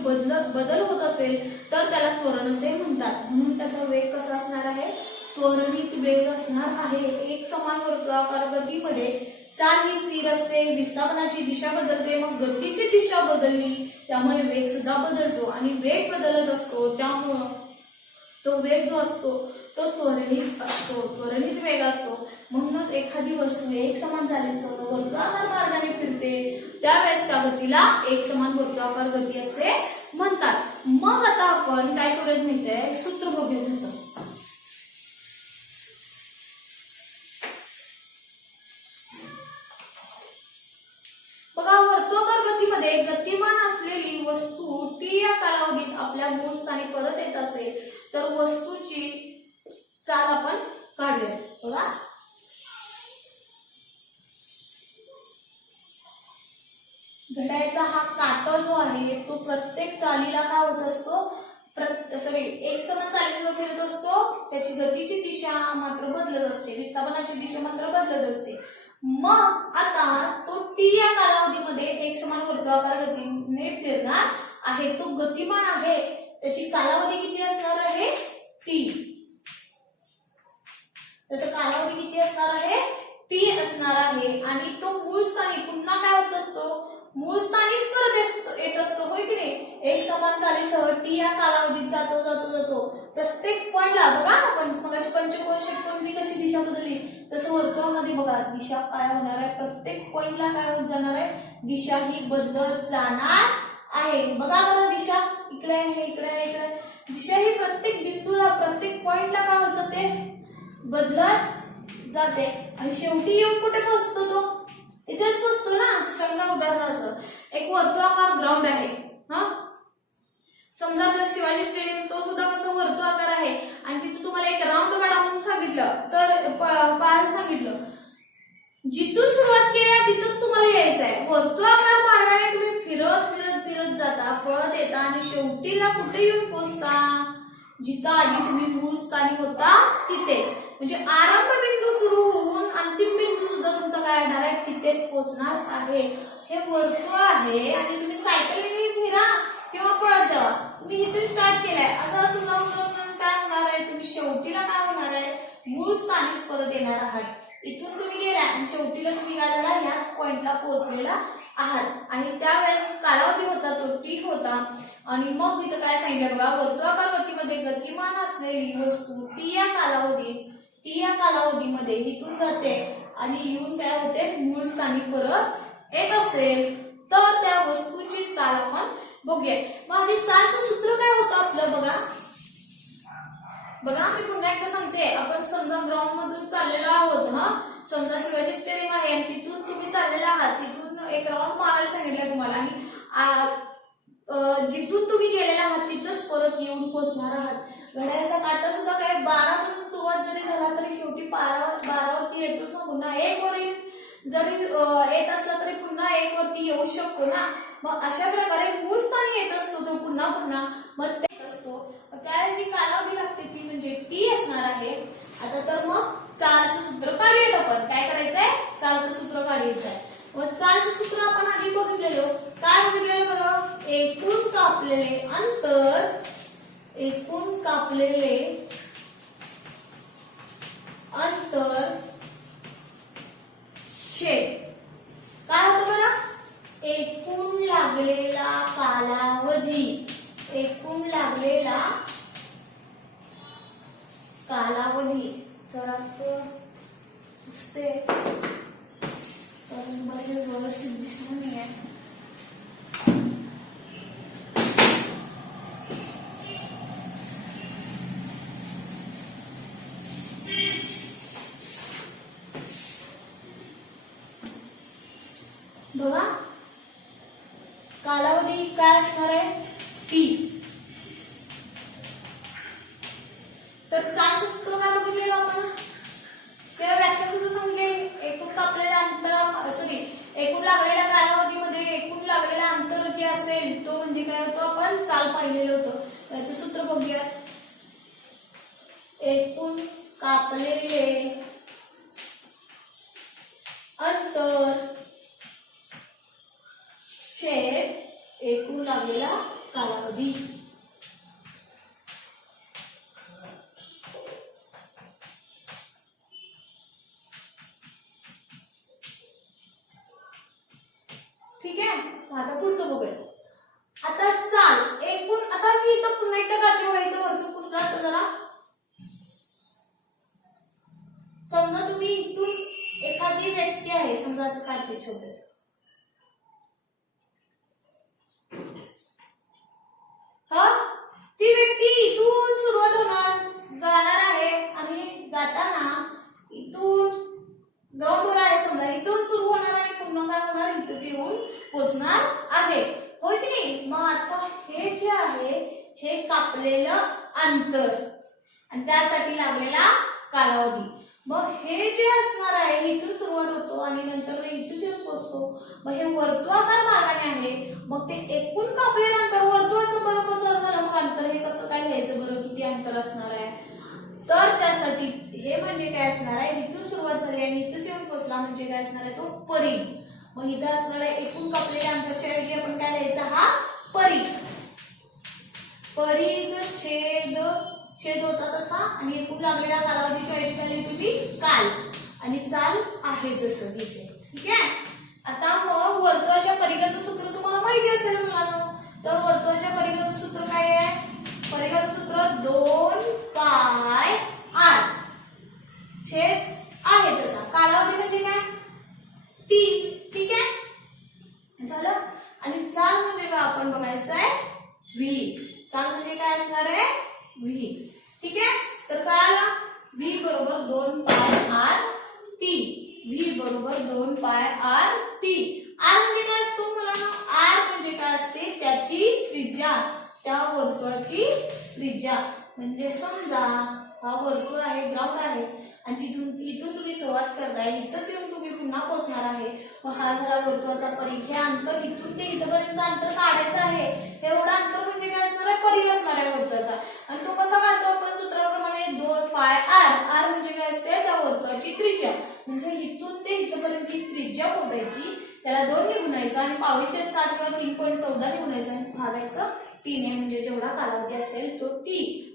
बदल होत असेल तर त्याला त्वरण असे म्हणतात. म्हणून त्याचा वेग कसा असणार आहे, त्वरणित वेग असणार आहे. एक समान वर्तुळाकार गतीमध्ये चाल ही स्थिर असते, विस्थापनाची दिशा बदलते, मग गतीची दिशा बदलली त्यामुळे वेग सुद्धा बदलतो आणि वेग बदलत असतो, त्यामुळं तो वेग जो असतो तो त्वरणित असतो, त्वरणित वेग असतो. म्हणूनच एखादी वस्तू एकसमान झाल्यासह वर्तुळाकार मार्गाने फिरते त्यावेळेस त्या गतीला एकसमान वर्तुळाकार गती असे म्हणतात. मग आता आपण काय करूयात माहितीये, सूत्र बघूया त्याचं. बघा, वर्तुळाकार गतीमध्ये गतिमान असलेली वस्तू टी या कालावधीत आपल्या मूळ स्थानी परत येत असेल तर वस्तूची चाल आपण काढूया. बघा, घड्याळाचा हा काटा जो आहे तो प्रत्येक चालीला काय होत असतो, एकसमान चालीसह फिरत असतो. त्याची गतीची दिशा मात्र बदलत असते, विस्थापनाची दिशा मात्र बदलत असते. मग आता तो टी या कालावधीमध्ये एकसमान वर्तुळाकार गतीने फिरणार आहे. तो गतिमान आहे, त्याची कालावधी किती असणार आहे, टी. त्याचा कालावधी किती असणार आहे, टी असणार आहे. आणि तो मूळ स्थानी पुन्हा काय होत असतो, मूळ स्थानीच परत येत असतो, होय की नाही. एक समान चालीसह टी या कालावधीत जातो जातो जातो. प्रत्येक पॉइंटला बघा, आपण मगाशी पंचकोन षटकोनची कशी दिशा बदलली तसं वर्तुळामध्ये बघा दिशा काय होणार आहे, प्रत्येक पॉइंटला काय होत जाणार आहे, दिशा ही बदलत जाणार आहे. बघा बरं, दिशा इकडे आहे, इकडे आहे, इकडे. दिशा ही प्रत्येक बिंदूला प्रत्येक पॉइंटला काय होत जाते, बदलत जाते. आणि शेवटी येऊन कुठे पोहोचतो, तो इथेच पोहोचतो ना. समजा उदाहरणार्थ एक वर्तुळाकार ग्राउंड आहे, हा समजा आपला शिवाजी स्टेडियम, तो सुद्धा कसं वर्तुळाकार आहे. आणि तिथे तुम्हाला एक राऊंड काढा म्हणून सांगितलं तर पाहायला सांगितलं, जिथून सुरुवात केली तिथंच तुम्हाला यायचं आहे. वर्तुळाकार मार्गाने तुम्ही फिरत फिरत फिरत जाता, पळत येता आणि शेवटीला कुठे येऊन पोहोचता, जिथं आधी तुम्ही मूळ स्थानी होता तिथेच. म्हणजे आरंभ बिंदू सुरू होऊन अंतिम बिंदू सुद्धा तुमचा काय येणार आहे, तिथेच पोहोचणार आहे. हे वर्तुळ आहे आणि तुम्ही सायकलने फिरा किंवा पळत जावा, तुम्ही इथे स्टार्ट केलाय असं असं जाऊन जाऊन काय होणार आहे, तुम्ही शेवटीला काय होणार आहे, मूळ स्थानीच परत येणार आहात. इथून तुम्ही गेला आणि शेवटीला तुम्ही काय झाला, ह्याच पॉइंटला पोहोचलेला आहात. आणि त्यावेळेस कालावधी होता तो टी होता. आणि मग इथं काय सांगितलं बघा, वर्तुळाकार गतीमध्ये गतिमान असलेली वस्तू टी या कालावधीमध्ये इथून जाते आणि येऊन काय होते, मूळ स्थानी परत येत असेल तर त्या वस्तूची चाल आपण बघूया. मग आधी चालचं सूत्र काय होतं आपलं, बघा बघा मी पुन्हा एकदा सांगते. आपण समजा ग्राउंड मधून चाललेलो आहोत, हा समजा शिवाजी स्टेडियम आहे आणि तिथून तुम्ही चाललेला आहात, तिथून एक राऊंड मारायला सांगितलं तुम्हाला आणि जिथून तुम्ही गेलेला आहात तिथंच परत येऊन पोहोचणार आहात. घड्याळाचा काटा सुद्धा काय 12 पासून सुरुवात जरी झाला तरी शेवटी 12 वरती येतोच ना, पुन्हा 1 वर जरी येत असला तरी पुन्हा 1 वरती येऊ शकतो ना. मग अशा प्रकारे मूळ स्थानी येत असतो तो पुन्हा पुन्हा, मग ते असतो. त्याला जी कालावधी लागते ती म्हणजे टी असणार आहे. आता तर मग चालचं सूत्र काढूयात आपण. काय करायचंय, चालचं सूत्र काढायचंय. मग चालचं सूत्र आपण आधी बघितलेलो, काय बघितलेलं बघा, एकूण कापलेले अंतर छेद काय होतं बघा, एकूण लागलेला कालावधी जरासं दिसते व्यवस्थित दिसलं नाही आहे. बघा कालावधी काय असणार आहे, टी. तर चालचं सूत्र काय बघितलेलं आपण, तेव्हा व्याख्या सुद्धा सांगितली. एकूण कापलेल्या एकूण लागलेल्या कालावधीमध्ये एकूण लागलेलं अंतर जे असेल तो म्हणजे काय होतो, आपण चाल पाहिलेलं होतं. त्याचं सूत्र बघूया, एकूण कापलेले अंतर छेद एकूण लागलेला कालावधी. ठीक आहे, आता पुढचं बघूया. आता चाल एकूण, आता मी इथं पुन्हा एकदा काढते बघा, इथं वरचं पुस्तक जरा आहे, समजा असं काढते छोटस, ती व्यक्ती इथून सुरुवात होणार, जाणार आहे आणि जाताना इथून ग्राउंडवर आहे समजा, इथून सुरू होणार आणि पुन्हा काय होणार, इथंच येऊन पोहोचणार आहे, होय की नाही. मग आता हे जे आहे हे कापलेलं अंतर आणि त्यासाठी लागलेला कालावधी. मग हे जे असणार आहे इथून सुरुवात होतो आणि नंतर इथेच येऊन पोहोचतो. मग हे वर्तुळाकार मार्गाने आहे. मग ते एकूण कापलेलं अंतर वर्तुळाचं बरं कसं झालं, मग अंतर हे कसं काय घ्यायचं बरं, किती अंतर असणार आहे. तर त्यासाठी हे म्हणजे काय असणार आहे, इथून सुरुवात झाली आणि इथेच येऊन पोहोचला म्हणजे काय असणार आहे, तो परिघ. मग इथं असणार आहे एकूण कापलेल्या अंतरच्या ऐवजी आपण काय लिहायचा, हा परिघ. परिघ छेद छेद होता तसा आणि एकूण लागलेल्या कालावधीच्या ऐवजी काय लिहितो ती काल आणि चाल आहे तसं तिथे. ठीक आहे. आता मग वर्तुळाच्या परिघाचं सूत्र तुम्हाला माहिती असेल मुलांनो. तर वर्तुळाच्या परिघाचं सूत्र काय आहे, परिघाचं सूत्र 2 पाय r छेद आहे तसा, कालावधी म्हणजे काय, t. ठीक आहे, झालं. आणि चाल म्हणजे काय आपण बघायचं आहे, v. चाल म्हणजे काय असणार आहे, v. ठीक आहे. तर काय आलं, v बरोबर 2 पाय r t. v बरोबर 2 पाय r t. r म्हणजे काय असतो मुलांनो, r म्हणजे काय असते, त्याची त्रिज्या, त्या वर्तुळाची त्रिज्या. म्हणजे समजा हा वर्तुळ आहे, ग्राउंड आहे आणि इथून तुम्ही सुरुवात करताय, इथंच येऊन तुम्ही पुन्हा पोहोचणार आहे. मग हा झाला वर्तुळाचा परिघ. हे अंतर इथून ते इथपर्यंत अंतर काढायचं आहे, एवढं अंतर म्हणजे काय असणार आहे, परिघ असणार आहे वर्तुळाचा. आणि तो कसा काढतो आपण, सूत्राप्रमाणे 2 पाय r. r म्हणजे काय असते, त्या वर्तुळाची त्रिज्या. म्हणजे इथून ते इथपर्यंतची त्रिज्या मोजायची, त्याला 2 ने गुणायचं आणि पावीचे 7 किंवा 3.14 ने गुणायचं आणि भागायचं 3 ने, म्हणजे जेवढा कालावधी असेल तो t.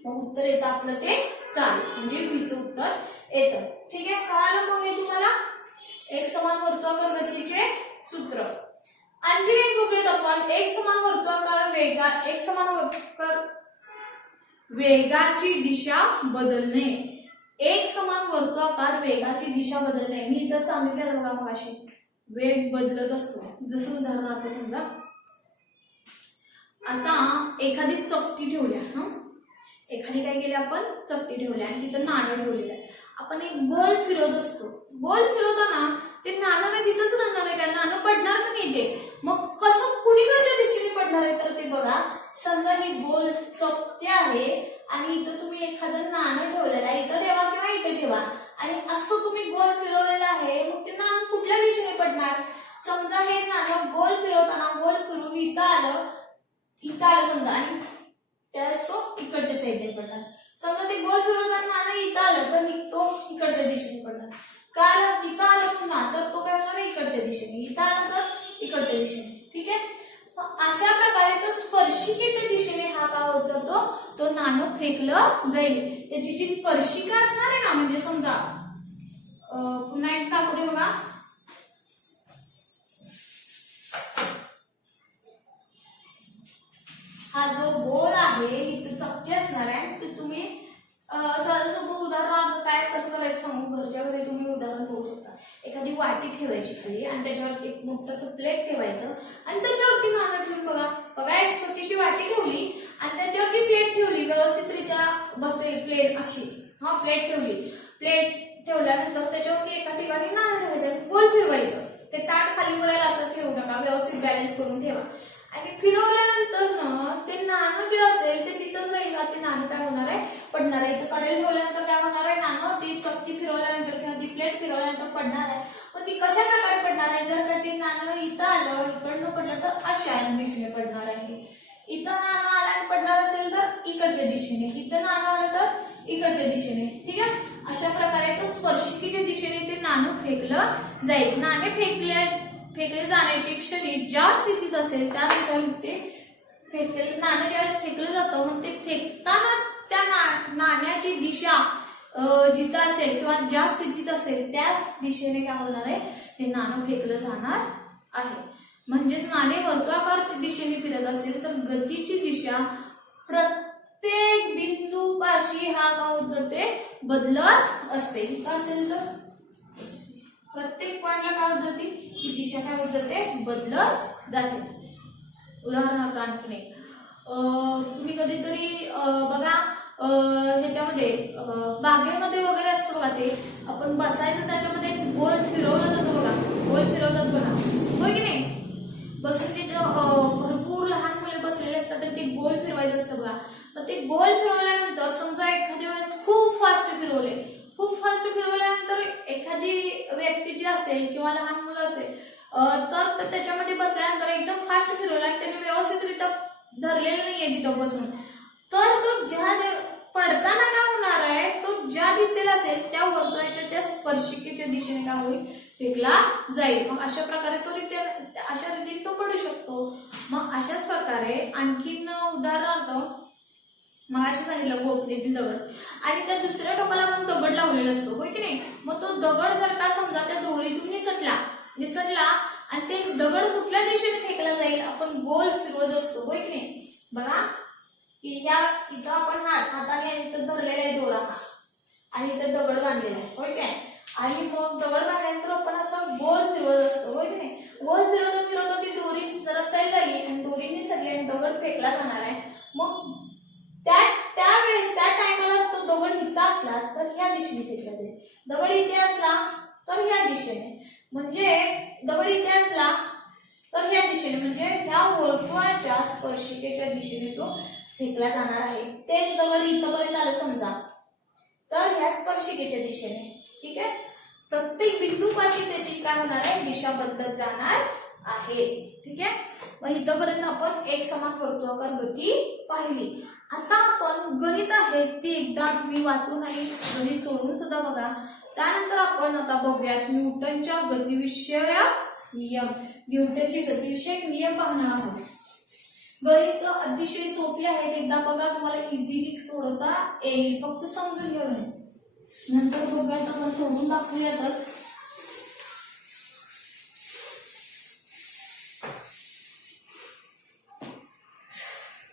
मग उत्तर येतं आपलं ते चाल, म्हणजे v चं उत्तर येतं. ठीक आहे. कळालं मग हे तुम्हाला एक समान वर्तुळाकार गतीचे सूत्र. आणखी एक बघूयात आपण, एक समान वर्तुळाकार वेगाची दिशा बदलणे. एक समान वर्तुळाकार वेगाची दिशा बदलणे. मी इथं सांगितलं बघा मगाशी, वेग बदलत असतो. जसं उदाहरणार्थ समजा आता एखादी चकती ठेवली, एखादी काय केली आपण, चकती ठेवली आणि तिथं नाणं ठेवलेलं आहे. आपण एक गोल फिरवत असतो, गोल फिरवताना ते नाणं तिथंच राहणार आहे का, नाणं पडणार का नाही ते. मग कसं कुणीकडच्या दिशेने पडणार आहे, तर ते बघा, समजा ही गोल चकती आहे आणि इथं तुम्ही एखादं नाणं ठेवलेलं आहे, इथं ठेवा किंवा इथं ठेवा आणि असं तुम्ही गोल फिरवलेलं आहे, मग ते नाणं कुठल्या दिशेने पडणार. समजा हे नाणं गोल फिरवताना गोल फिरून इथं आलं समजा आणि त्यावेळेस तो इकडच्या साईडने पडणार. समजा ते गोल फिरवताना नाणं इथं आलं तर तो इकडच्या दिशेने पडणार. काय इथं आलं पुन्हा तर तो काय होणार, इकडच्या दिशेने. इथं आलं तर इकडच्या दिशेने. ठीक आहे. अशा प्रकारे तो स्पर्शिकेच्या दिशेने हा काय होत जातो, तो नाणं फेकलं जाईल. त्याची जी स्पर्शिका असणार आहे ना, म्हणजे समजा पुन्हा एक दाखवते बघा, हा जो गोल आहे इथं चकती असणार आहे, तर तुम्ही सोपं उदाहरण काय कसं करायचं सांगू, घरच्या घरी तुम्ही उदाहरण बघू शकता. एखादी वाटी ठेवायची खाली आणि त्याच्यावरती एक मोठंसं प्लेट ठेवायचं आणि त्याच्यावरती नाणं ठेवून बघा एक छोटीशी वाटी ठेवली आणि त्याच्यावरती प्लेट ठेवली, व्यवस्थितरित्या बसेल प्लेट अशी. प्लेट ठेवली, प्लेट ठेवल्यानंतर त्याच्यावरती एका ठिकाणी नाणं ठेवायचं, गोल फिरवायचं. ते ताट खाली पडेल असं ठेवू नका, व्यवस्थित बॅलन्स करून ठेवा. आणि फिरवल्यानंतर ते नाणं जे असेल ते तिथंच राहील. ते नाणं काय होणार आहे, पडणार आहे. इथं कडेल ठेवल्यानंतर काय होणार आहे, नाणं ती चकती फिरवल्यानंतर किंवा ती प्लेट फिरवल्यानंतर पडणार आहे. मग ती कशा प्रकारे पडणार आहे, जर का ते नाणं इथं आलं इकडनं पडलं तर अशा दिशेने पडणार आहे. इथं नाणं आलं आणि पडणार असेल तर इकडच्या दिशेने, इथं नाणं आलं तर इकडच्या दिशेने. ठीक आहे. अशा प्रकारे तो स्पर्शिकेच्या दिशेने ते नाणं फेकलं जाईल. नाणे फेकले जाण्याची क्षणी ज्या स्थितीत असेल त्यानुसार ते फेकलेलं नाणं ज्यावेळेस फेकलं जातं, मग ते फेकताना त्या नाण्याची दिशा जिथं असेल किंवा ज्या स्थितीत असेल त्या दिशेने काय होणार आहे, ते नाणं फेकलं जाणार आहे. म्हणजेच नाणे वर्तुळाकार दिशेने फिरत असेल तर गतीची दिशा प्रत्येक बिंदूपाशी हा काय होत जाते, बदलत असते. असेल तर प्रत्येक पॉइंटला काय होत जाते की दिशा काय होत जाते बदलत जाते. उदाहरणार्थ आणखीन एक तुम्ही कधीतरी बघा ह्याच्यामध्ये बागेमध्ये वगैरे असतं बघा ते आपण बसायचं त्याच्यामध्ये गोल फिरवलं जातं बघा, गोल फिरवतात बघा, होय की नाही. बसून तिथं भरपूर लहान मुले बसलेले असतात आणि ते गोल फिरवायचं असतं बघा. मग ते गोल फिरवल्यानंतर समजा एखाद्या वेळेस खूप फास्ट फिरवल्यानंतर एखादी व्यक्ती जी असेल किंवा लहान मुलं असेल तर त्याच्यामध्ये बसल्यानंतर एकदम फास्ट फिरवला आणि त्याने व्यवस्थितरित्या धरलेलं नाहीये तिथं बसून, तर तो पडताना काय होणार आहे, तो ज्या दिशेला असेल त्या वर्तुळाच्या त्या स्पर्शिकेच्या दिशेने काय होईल फेकला जाईल. मग अशा प्रकारे अशा रीतीने तो पडू शकतो. मग अशाच प्रकारे आणखीन उदाहरणार्थ मग असं सांगितलं गोफणीतील दगड आणि त्या दुसऱ्या टोकाला आपण दगड लावलेला असतो, होय की नाही. मग तो दगड जर का समजा त्या दोरीतून निसटला आणि ते दगड कुठल्या दिशेने फेकला जाईल, आपण गोल फिरवत असतो, होय की नाही. बघा की इथं आपण हाताने इथं धरलेला आहे दोरा आणि इथं दगड बांधलेला आहे, होय काय. आणि मग दगड बांधल्यानंतर आपण असं गोल फिरवत असतो, होय की नाही. गोल फिरवतो ती दोरी जरा सैल झाली आणि दोरीने सगळे दगड फेकला जाणार आहे. मग त्यावेळेस त्या टायमाला तो दगड इथं असला तर ह्या दिशेने फेकला जाईल, दगड इथे असला तर ह्या दिशेने, म्हणजे दगड इथे असला तर ह्या दिशेने, म्हणजे ह्या वर्तुळाच्या स्पर्शिकेच्या दिशेने तो फेकला जाणार आहे. तेच दगड इथपर्यंत आलं समजा तर ह्या स्पर्शिकेच्या दिशेने, ठीक आहे. प्रत्येक बिंदूपाशी त्याची काय होणार आहे दिशा बदलत जाणार आहे, ठीक आहे. मग इथपर्यंत आपण एक समान वर्तुळाकार गती पाहिली. आता आपण गणित आहे ते एकदा मी वाचून आणि गणित सोडून सुद्धा बघा. त्यानंतर आपण आता बघूयात न्यूटनच्या गतिविषयक नियम पाहणार आहोत. गणित अतिशय सोपी आहेत, एकदा बघा तुम्हाला इझिली सोडवता येईल, फक्त समजून घेऊन. नंतर बघूयात आपण सोडून दाखवूयातच.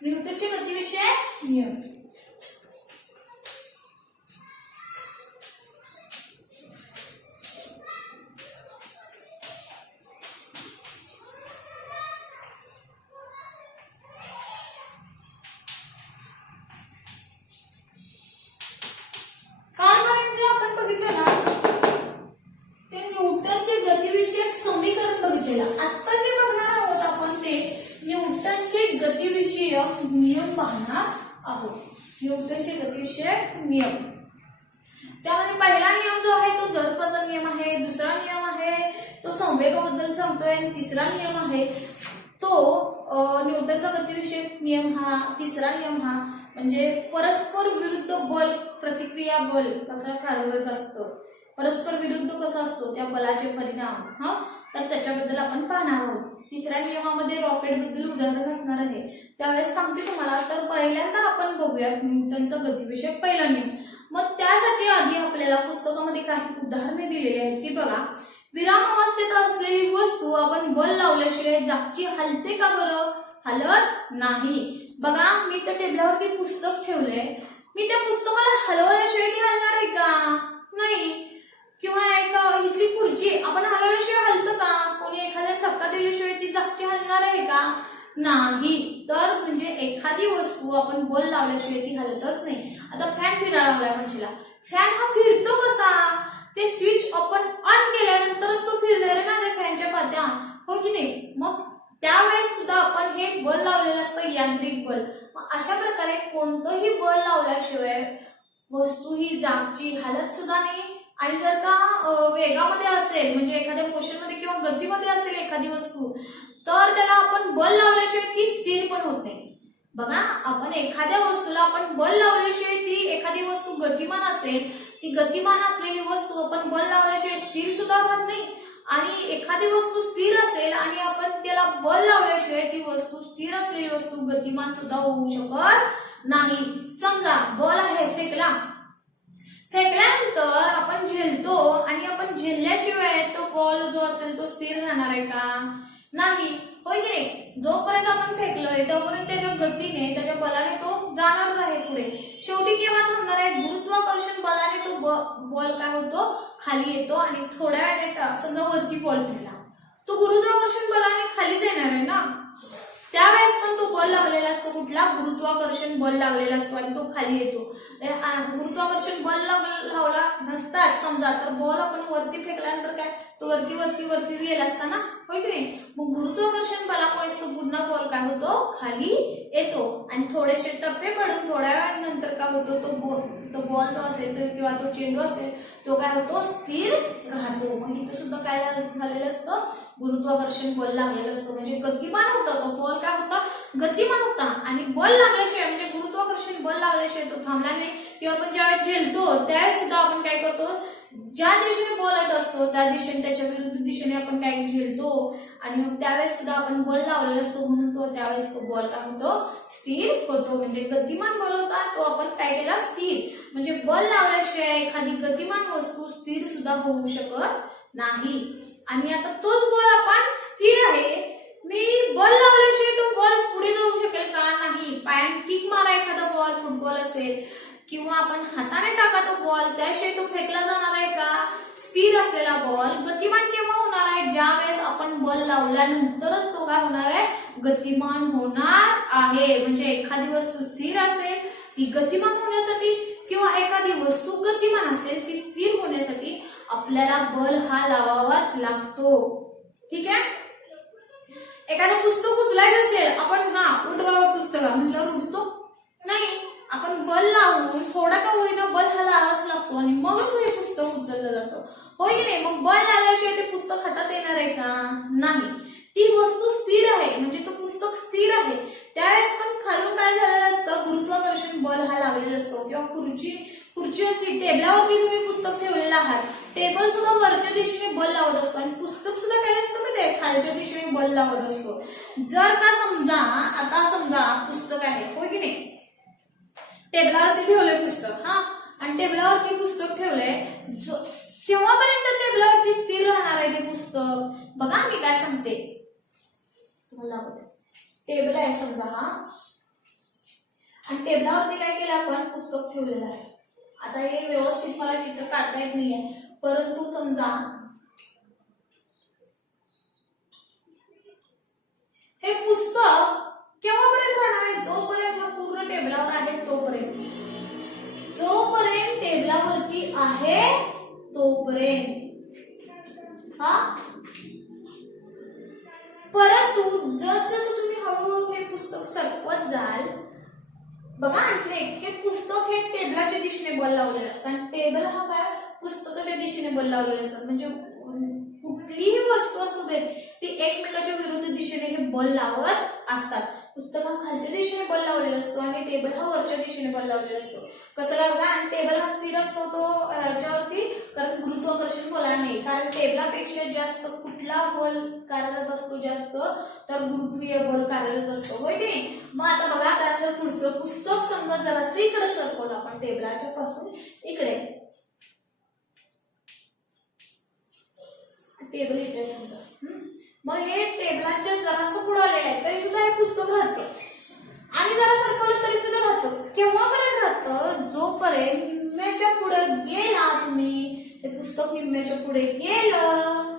न्यूटनचे गतिविषयक नियम. आपण बघितलं ना ते न्यूटनचे गतिविषयक समीकरण बघितलेलं. आता जे बघणार आहोत आपण ते न्यूटनचे गतिविषयक नियम पाहणार आहोत. न्यूटनचे गतिविषयक नियम, त्यामध्ये पहिला नियम जो आहे तो जडत्वाचा नियम आहे, दुसरा नियम आहे तो संवेगाबद्दल सांगतोय आणि तिसरा नियम आहे तो न्यूटनचा गतिविषयक नियम हा, तिसरा नियम हा म्हणजे परस्पर विरुद्ध बल प्रतिक्रिया बल कसं कार्यरत असतं, परस्पर विरुद्ध कसं असतो त्या बलाचे परिणाम तर त्याच्याबद्दल आपण पाहणार आहोत. तिसऱ्या नियमामध्ये रॉकेट बद्दल उदाहरण असणार आहे, त्यावेळेस सांगते तुम्हाला. तर पहिल्यांदा आपण बघूयात न्यूटनचा गतिविषयक पहिला नियम. मग त्यासाठी आधी आपल्याला पुस्तकामध्ये काही उदाहरणे दिलेली आहेत ती बघा. विरामावस्थेत असलेली वस्तू आपण बल लावल्याशिवाय जागची हलते का बरं? हलत नाही. बघा मी त्या टेबलावरती पुस्तक ठेवलंय, मी त्या पुस्तकाला हलवल्याशिवाय ती हलणार आहे का? नाही. किंवा इथली खुर्ची आपण हलवल्याशिवाय हलतं का? कोणी एखाद्या धक्का दिल्याशिवाय ती जागची हलणार आहे का? नाही. तर म्हणजे एखादी वस्तू आपण बल लावल्याशिवाय ती हलतच नाही. आता फॅन फिरायला लागलाय म्हणशीला, फॅन हा फिरतो कसा? ते स्विच आपण ऑन केल्यानंतरच तो फिरणार आहे ना त्या फॅनच्या पात्या, हो की नाही. मग त्यावेळेस सुद्धा आपण हे बल लावलेलं असतं यांत्रिक बल. मग अशा प्रकारे कोणतंही बल लावल्याशिवाय वस्तू ही जागची हलत सुद्धा नाही. आणि जर का वेगामध्ये असेल म्हणजे एखाद्या मोशनमध्ये किंवा गतीमध्ये असेल एखादी वस्तू तर त्याला आपण बल लावल्याशिवाय ती स्थिर पण होत नाही. बघा आपण एखाद्या वस्तूला आपण बल लावल्याशिवाय ती एखादी वस्तू गतिमान असेल, ती गतिमान असलेली वस्तू आपण बल लावल्याशिवाय स्थिर सुद्धा होत नाही. आणि एखादी वस्तू स्थिर असेल आणि आपण त्याला बल लावल्याशिवाय ती वस्तू स्थिर असलेली वस्तू गतिमान सुद्धा होऊ शकत नाही. समजा बॉल आहे फेकल्यानंतर आपण झेलतो आणि आपण झेलल्याशिवाय तो बॉल जो असेल तो स्थिर राहणार आहे का? नाही. होय की नाही? जोपर्यंत आपण फेकलोय तोपर्यंत त्याच्या गतीने त्याच्या बलाने तो जाणारच आहे पुढे. शेवटी केव्हा थांबणार आहे? गुरुत्वाकर्षण बलाने तो बॉल काय होतो? खाली येतो आणि थोड्या वेळाने समजा वरती बॉल फेकला, तो गुरुत्वाकर्षण बलाने खालीच येणार आहे ना. त्यावेळेस पण तो बल लागलेला असतो, कुठला? गुरुत्वाकर्षण बल लागलेला असतो आणि तो खाली येतो. गुरुत्वाकर्षण बल लावला नसतात समजा तर बॉल आपण वरती फेकल्यानंतर काय तो वरती वरती वरतीच गेला असता ना, होय की नाही? मग गुरुत्वाकर्षण बलामुळेच तो पुन्हा बॉल काय होतो? खाली येतो आणि थोडेसे टप्पे पडून थोड्या वेळानंतर काय होतो? तो बॉल जो असेल तो किंवा तो चेंडू असेल तो काय होतो? स्थिर राहतो. मग इथं सुद्धा काय झालेलं असतं? गुरुत्वाकर्षण बल लागलेलं असतं, म्हणजे गतिमान होता तो बॉल. काय होता? गतिमान होता. आणि बल लागल्याशिवाय म्हणजे गुरुत्वाकर्षण बल लागल्याशिवाय तो थांबला नाही. किंवा आपण ज्यावेळेस झेलतो त्यावेळेस सुद्धा आपण काय करतो? ज्या दिशेने बॉल येत असतो त्या दिशेने त्याच्या विरुद्ध दिशेने आपण काय झेलतो आणि मग त्यावेळेस सुद्धा आपण बल लावलेला असतो, म्हणून तो त्यावेळेस तो बॉल काय होतो? स्थिर होतो. म्हणजे गतिमान बल होता तो आपण काय केला? स्थिर. म्हणजे बल लावल्याशिवाय एखादी गतिमान वस्तू स्थिर सुद्धा होऊ शकत नाही. आणि आता तोच बॉल आपण स्थिर आहे, मी बल लावल्याशिवाय तो बॉल पुढे जाऊ शकेल का? नाही. पायाने किक मारा एखादा बॉल, फुटबॉल असेल किंवा आपण हाताने टाका तो बॉल, त्याशिवाय तो फेकला जाणार आहे का? स्थिर असलेला बॉल गतिमान केव्हा होणार आहे? ज्या वेळेस आपण बल लावल्यानंतरच तो काय होणार आहे? गतिमान होणार आहे. म्हणजे एखादी वस्तू स्थिर असेल ती गतिमान होण्यासाठी किंवा एखादी वस्तू गतिमान असेल ती स्थिर होण्यासाठी आपल्याला बल हा लावावाच लागतो. ठीक आहे? एखादं पुस्तक उचलायचं असेल आपण उठ बाबा पुस्तक म्हटल्यावर उठतो नाही, आपण बल लावून थोडा का होईना बल हा लावाच लागतो आणि मगच हे पुस्तक उचललं जातं, होय की नाही? मग बल लावल्याशिवाय ते पुस्तक हातात येणार आहे का? नाही. ती वस्तू स्थिर आहे म्हणजे तो पुस्तक स्थिर आहे. त्यावेळेस पण खालून काय झालेलं असतं? गुरुत्वाकर्षण बल हा लावलेला असतो. किंवा खुर्चीवरती टेबलावरती तुम्ही पुस्तक ठेवलेलं आहात, टेबल सुद्धा वरच्या दिशेने बल लावत असतो आणि पुस्तक सुद्धा काय असतं की ते खालच्या दिशेने बल लावत असतो. जर का समजा आता समजा पुस्तक आहे, होय की नाही? टेबलावरती ठेवलंय पुस्तक आणि टेबलावरती पुस्तक ठेवलंय, केव्हापर्यंत टेबलावरती स्थिर राहणार आहे ते पुस्तक? बघा मी काय सांगते तुम्हाला. टेबल आहे समजा आणि टेबलावरती काय केलं आपण? पुस्तक ठेवलेलं आहे. आता हे व्यवस्थित मला चित्र काढता येत नाहीये, परंतु समजा हे पुस्तक केव्हापर्यंत राहणार आहे? जोपर्यंत हा पूर्ण टेबलावर आहे तोपर्यंत. जोपर्यंत टेबलावरती आहे तोपर्यंत. परंतु जसं तुम्ही हळूहळू हे पुस्तक सरकवत जाल, बघा आणखी हे पुस्तक हे टेबलाच्या दिशेने बल लावलेलं असतं आणि टेबल हा काय पुस्तकाच्या दिशेने बल लावलेलं असतं. म्हणजे कुठलीही वस्तू असू दे ती एकमेकाच्या विरुद्ध दिशेने हे बल लावत असतात. पुस्तक हा खालच्या दिशेने बल लावलेला असतो आणि टेबल हा वरच्या दिशेने बल लावलेला असतो. कसं बघा, आणि टेबल हा स्थिर असतो तो ह्याच्यावरती, कारण गुरुत्वाकर्षण बलाने. कारण टेबलापेक्षा जास्त कुठला बल कार्यरत असतो? जास्त तर गुरुत्वीय बल कार्यरत असतो, होय की नाही? मग आता बघा त्यानंतर पुढचं पुस्तक समजा जरासं इकडे सरकवलं आपण टेबलाच्या पासून इकडे, टेबल इथे समजा, मग हे टेबलाच्या जरासं पुढे आलेलं आहे तरी सुद्धा हे पुस्तक राहतं आणि जरा सरकवलं तरी सुद्धा राहतं. केव्हापर्यंत राहतं? जोपर्यंत निम्म्याच्या पुढे गेला तुम्ही, ते पुस्तक निम्म्याच्या पुढे गेलं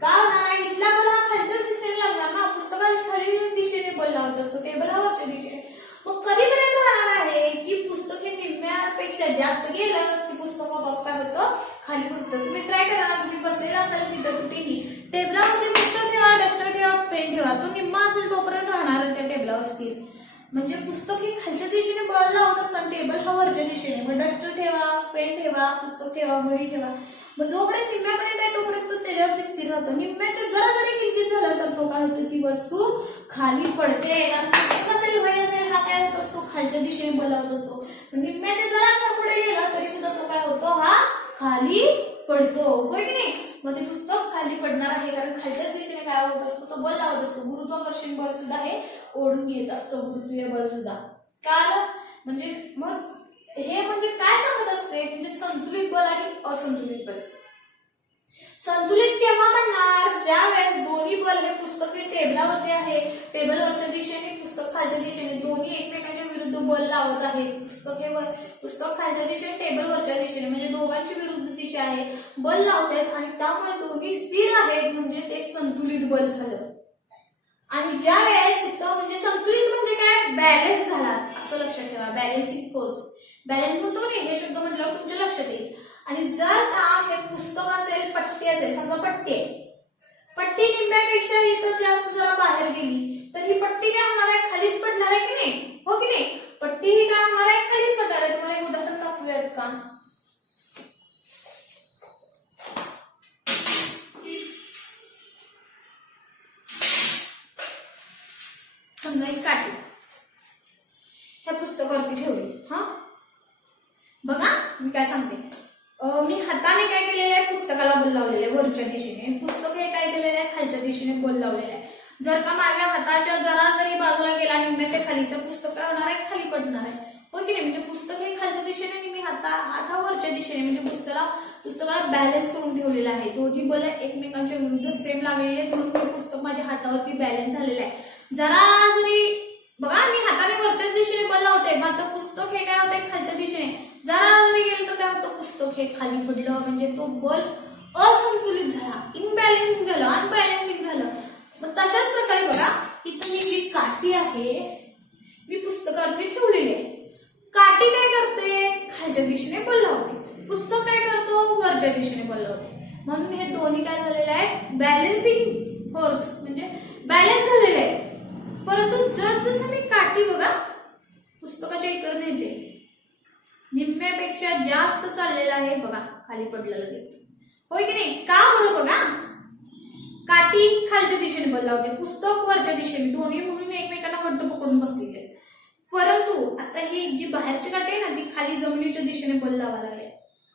का होणार आहे? इथला बल हा खालच्याच दिशेने लागणार ना, पुस्तकाला खाली दिशेने बल लावत असतो, टेबल हा वरच्या दिशेने. मग कधीपर्यंत राहणार आहे की पुस्तक हे निम्म्यापेक्षा जास्त गेलं की पुस्तक बघता होतं खाली पडतं. तुम्ही ट्राय करा ना, तुम्ही बसलेला असाल तिथं कुठेही टेबलावरती पुस्तक ठेवा, डस्टर ठेवा, पेन ठेवा, तो निम्मा असेल तोपर्यंत राहणार आहे त्या टेबलावर स्थिर. म्हणजे पुस्तक हे खालच्या दिशेने बल लावत असताना टेबल हा वरच्या दिशेने. मग डस्टर ठेवा, पेन ठेवा, पुस्तक ठेवा, वही ठेवा, मग जोपर्यंत निम्म्यापर्यंत आहे तोपर्यंत तो त्याच्यावरती स्थिर राहतो. निम्म्याच्या जरा जरी किंचित झालं तर तो काय होतं? ती वस्तू खाली पडते. कारण पुस्तक असेल, वही असेल, हा काय होत असतो? खालच्या दिशेने बल लावत असतो. निम्म्याच्या जरा का पुढे गेला तरी सुद्धा तो काय होतो? हा खाली पडतो, होय की नाही? मग ते पुस्तक खाली पडणार आहे कारण खालच्याच दिशेने काय होत असतो? तो बल लावत असतो. गुरुत्वाकर्षण बल सुद्धा हे ओढून घेत असतं, गुरुत्वीय बल सुद्धा. काय म्हणजे मग हे म्हणजे काय सांगत असते? म्हणजे संतुलित बल आणि असंतुलित बल. संतुलित केव्हा म्हणणार, ज्या वेळेस दोन्ही बल हे पुस्तक हे टेबलावरती आहे, टेबलवरच्या दिशेने पुस्तक खालच्या दिशेने दोन्ही एकमेकांच्या विरुद्ध बल लावत आहेत. पुस्तक खालच्या दिशेने टेबलवरच्या दिशेने म्हणजे दोघांची विरुद्ध दिशा आहे, बल लावतात आणि त्यामुळे दोन्ही स्थिर आहेत म्हणजे ते संतुलित बल झालं. आणि ज्या वेळेस इथं म्हणजे संतुलित म्हणजे काय, बॅलन्स झाला असं लक्षात ठेवा. बॅलन्सिंग फोर्स, बॅलन्स म्हणतो नाही हे शब्द म्हटल्यावर तुमच्या लक्षात येईल. आणि जर का हे पुस्तक असेल, पट्टी असेल, समजा पट्टी आहे, पट्टी निम्म्यापेक्षा इथं जास्त जरा बाहेर गेली तर ही पट्टी काय होणार आहे, खालीच पडणार आहे की नाही, हो की नाही. पट्टी ही काय होणार आहे, खालीच पडणार आहे. तुम्हाला एक उदाहरण दाखवूयात का. समजा एक काठी ह्या पुस्तकावरती ठेवली. हा बघा मी काय सांगते, मी हाताने काय केलेलं आहे, पुस्तकाला बल लावलेलं आहे वरच्या दिशेने, पुस्तक हे काय केलेलं आहे, खालच्या दिशेने बल लावलेलं आहे. जर का माझ्या हाताच्या जरा जरी बाजूला गेला निम्म्याच्या खाली तर पुस्तक काय होणार आहे, खाली पडणार आहे, हो की नाही. म्हणजे पुस्तक हे खालच्या दिशेने आणि मी हातावरच्या दिशेने म्हणजे पुस्तकाला बॅलन्स करून ठेवलेलं आहे. दोन्ही बल एकमेकांच्या विरुद्ध सेम लागलेले आहेत म्हणून हे पुस्तक माझ्या हातावरती बॅलन्स झालेलं आहे. जरा जरी बघा मी हाताने वरच्या दिशेने बल लावते, मात्र पुस्तक हे काय होते, खालच्या दिशेने जरा जरी गेलं तर काय होतं, पुस्तक हे खाली पडलं म्हणजे तो बल असंतुलित झाला, इनबॅलेन्सिंग झालं, अनबॅलेन्सिंग झालं. मग तशाच प्रकारे बघा इथं मी जी काठी आहे मी पुस्तकावरती ठेवलेली आहे. काठी काय करते, खालच्या दिशेने बल लावते, पुस्तक काय करतो, वरच्या दिशेने बल लावते. म्हणून हे दोन्ही काय झालेले आहेत, बॅलन्सिंग फोर्स म्हणजे बॅलन्स झालेले आहे. परंतु जसं मी काठी बघा पुस्तकाच्या इकडे नेते, निम्म्यापेक्षा जास्त चाललेला आहे, बघा खाली पडलं लगेच, होय की नाही. का बरं, बघा काठी खालच्या दिशेने बल लावते, पुस्तक वरच्या दिशेने, दोन्ही म्हणून एकमेकांना घट्ट पकडून बसलेले आहेत. परंतु आता ही जी बाहेरची काठी आहे ना ती खाली जमिनीच्या दिशेने बल लावायला लागले,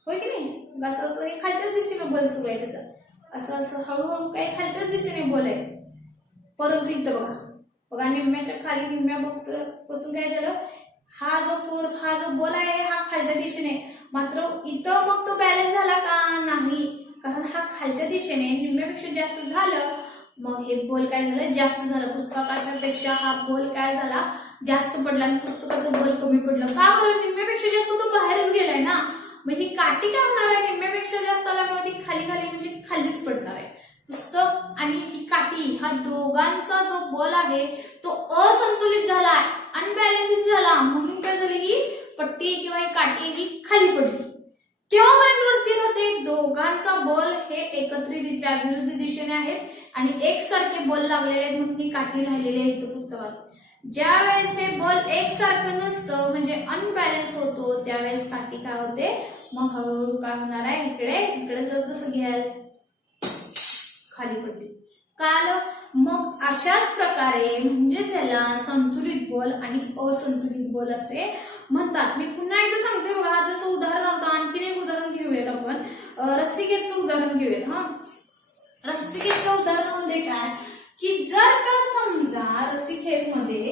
होय की नाही. असं असं हे खालच्याच दिशेने बल सुरू आहे त्याचा, असं असं हळूहळू काही खालच्याच दिशेने बल आहे. परंतु इथं बघा निम्म्याच्या खाली निम्म्या पासून काय झालं, हा जो फोर्स हा जो बल आहे हा खालच्या दिशेने, मात्र इथं मग तो बॅलन्स झाला का, नाही, कारण हा खालच्या दिशेने निम्म्यापेक्षा जास्त झालं, मग हे बल काय झालं, जास्त झालं. पुस्तकाच्या पेक्षा हा बल काय झाला, जास्त पडला आणि पुस्तकाचं बल कमी पडलं. का बरं, निम्म्यापेक्षा जास्त तो बाहेरच गेलाय ना. मग ही काठी काय होणार आहे, निम्म्यापेक्षा जास्त आल्यामुळे ती खाली म्हणजे खालीच पडणार आहे. पुस्तक आणि ही काठी हा दोघांचा जो बल आहे तो असंतुलित झाला, अनबॅलेन्सिंग झाला, म्हणून काय झाली ही पट्टी किंवा ही काठी ही खाली पडली. केव्हापर्यंत वरती राहते, दोघांचा बल हे एकत्रितरित्या विरुद्ध दिशेने आहेत आणि एकसारखे बल लागलेले आहेत म्हणून ही काठी राहिलेली आहे इथं पुस्तकात. ज्या वेळेस हे बल एकसारखं नसतं म्हणजे अनबॅलन्स होतो त्यावेळेस काठी काय होते, मग हळूहळू काय होणार आहे, इकडे जर तसं घ्याल खाली पडली. काल मग अशाच प्रकारे म्हणजे त्याला संतुलित बल आणि असंतुलित बल असे म्हणतात. मी पुन्हा एकदा सांगते बघा, जसं उदाहरण होतं आणखीन एक उदाहरण घेऊयात आपण, रस्सीखेचचं उदाहरण घेऊयात. हा रस्सीखेचचं उदाहरण म्हणजे काय की जर का समजा रस्सीखेच मध्ये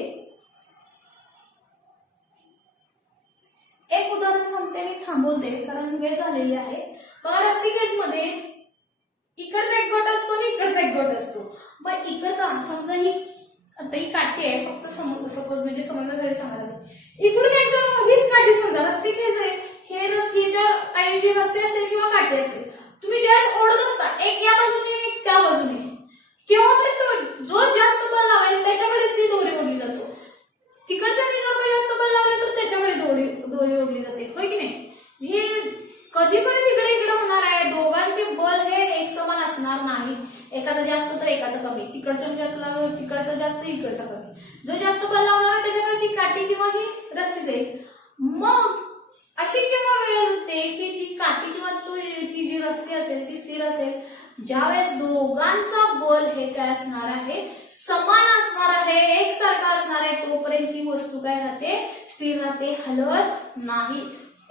एक उदाहरण सांगते, मी थांबवते कारण वेळ झालेली आहे. रस्सीखेच मध्ये इकडचा एक गट असतो आणि इकडचा एक गट असतो. मग इकडचा समजा ही आता ही काठी आहे, फक्त सपोज म्हणजे समजण्यासाठी सांगायला इकडून एकदम हीच काठी समजा रस्सीखेच आहे, हे रस्सीच्या ऐवजी रस्सी असेल किंवा काठी असेल, तुम्ही ज्यावेळेस ओढत असता एक या बाजूने एक त्या बाजूने, केव्हापर्यंत जो जास्त बल लावेल त्याच्याकडेच ती दोरी ओढली जातो. तिकडच्या जर काही जास्त बल लावले तर त्याच्याकडे दोरी ओढली जाते, होय की नाही. हे कधीपर्यंत इकडे होणार आहे, दोघांचे बल हे एक समान असणार नाही, एकाचा जास्त तर एकाचा कमी, तिकडचं जास्त तिकडचं जास्त इकडचं कमी. जो जास्त बल लावणार आहे त्याच्याकडे ती काठी किंवा ही रस्सी जाईल. मग अशी केव्हा वेळ येते की ती काठी किंवा ती जी रस्सी असेल ती स्थिर असेल, ज्यावेळेस दोघांचा बल हे काय असणार आहे, समान असणार आहे, एकसारखा असणार आहे, तोपर्यंत ती वस्तू काय राहते, स्थिर राहते, हलत नाही.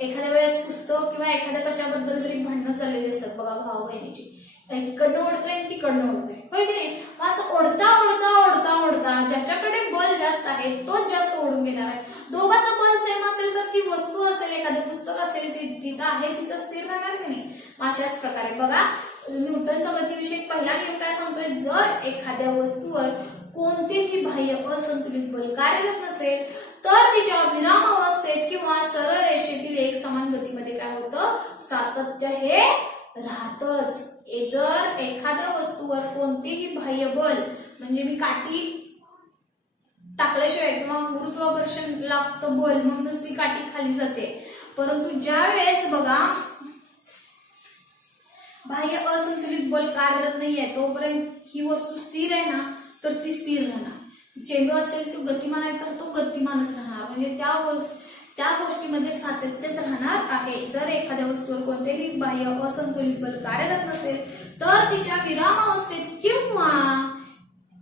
एखाद्या वेळेस पुस्तक किंवा एखाद्या कशाबद्दल तरी भांडणं चाललेली असतात बघा, भाऊ बहिणीची, इकडनं ओढतोय आणि तिकडनं ओढतोय, होय की नाही. असं ओढता ओढता ओढता ओढता ज्याच्याकडे बल जास्त आहे तोच जास्त ओढून घेणार आहे. दोघांचं बल सेम असेल तर ती वस्तू असेल, एखादं पुस्तक असेल, ती तिथं आहे तिथं स्थिर राहणार की नाही. अशाच प्रकारे बघा न्यूटनचा गतीविषयक पहिला नियम काय सांगतोय, जर एखाद्या वस्तूवर कोणतेही बाह्य असंतुलित बल कार्यरत नसेल तर तिच्या विरामावस्थेत किंवा सरळ रेषेतील एक समान गतीमध्ये काय होतं, सातत्य हे राहतच. जर एखाद्या वस्तूवर कोणतेही बाह्य बल म्हणजे मी काठी टाकल्याशिवाय किंवा गुरुत्वाकर्षण लागतं बल म्हणूनच ती काठी खाली जाते, परंतु ज्या वेळेस बघा बाह्य असंतुलित बल कार्यरत नाहीये तोपर्यंत ही वस्तू स्थिर आहे ना, तर ती स्थिर राहणार. चेंडू असेल तो गतिमान आहे तर तो गतिमानच राहणार, म्हणजे त्या गोष्टीमध्ये सातत्यच राहणार आहे. जर एखाद्या वस्तूवर कोणतेही बाह्य असंतुलित बल कार्यरत नसेल तर तिच्या विरामावस्थेत किंवा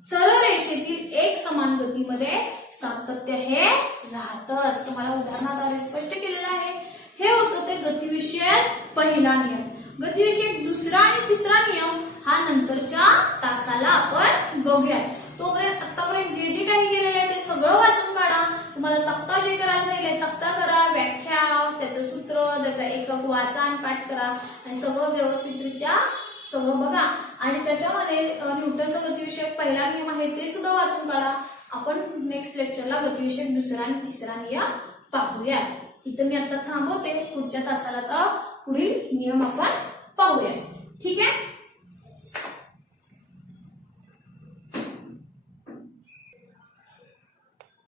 सरळ रेषेतील एक समान गतीमध्ये सातत्य हे राहतच. तुम्हाला उदाहरणाद्वारे स्पष्ट केलेलं आहे. हे होतं ते गतिविषयक पहिला नियम. गतिविषयक दुसरा आणि तिसरा नियम हा नंतरच्या तासाला आपण बघूया. तोपर्यंत आतापर्यंत जे जे काही केलेलं आहे ते सगळं वाचून काढा. तुम्हाला तक्ता जे करायचं आहे तक्ता करा, व्याख्या, त्याचं सूत्र, त्याचा एकक वाचा आणि पाठ करा आणि सगळं व्यवस्थितरित्या सगळं बघा. आणि त्याच्यामध्ये न्यूटनचा गतिविषयक पहिला नियम आहे ते सुद्धा वाचून काढा. आपण नेक्स्ट लेक्चरला गतिविषयक दुसरा आणि तिसरा नियम पाहूया. इथं मी आता थांबवते. पुढच्या तासाला तर पुढील नियम आपण पाहूया. ठीक आहे.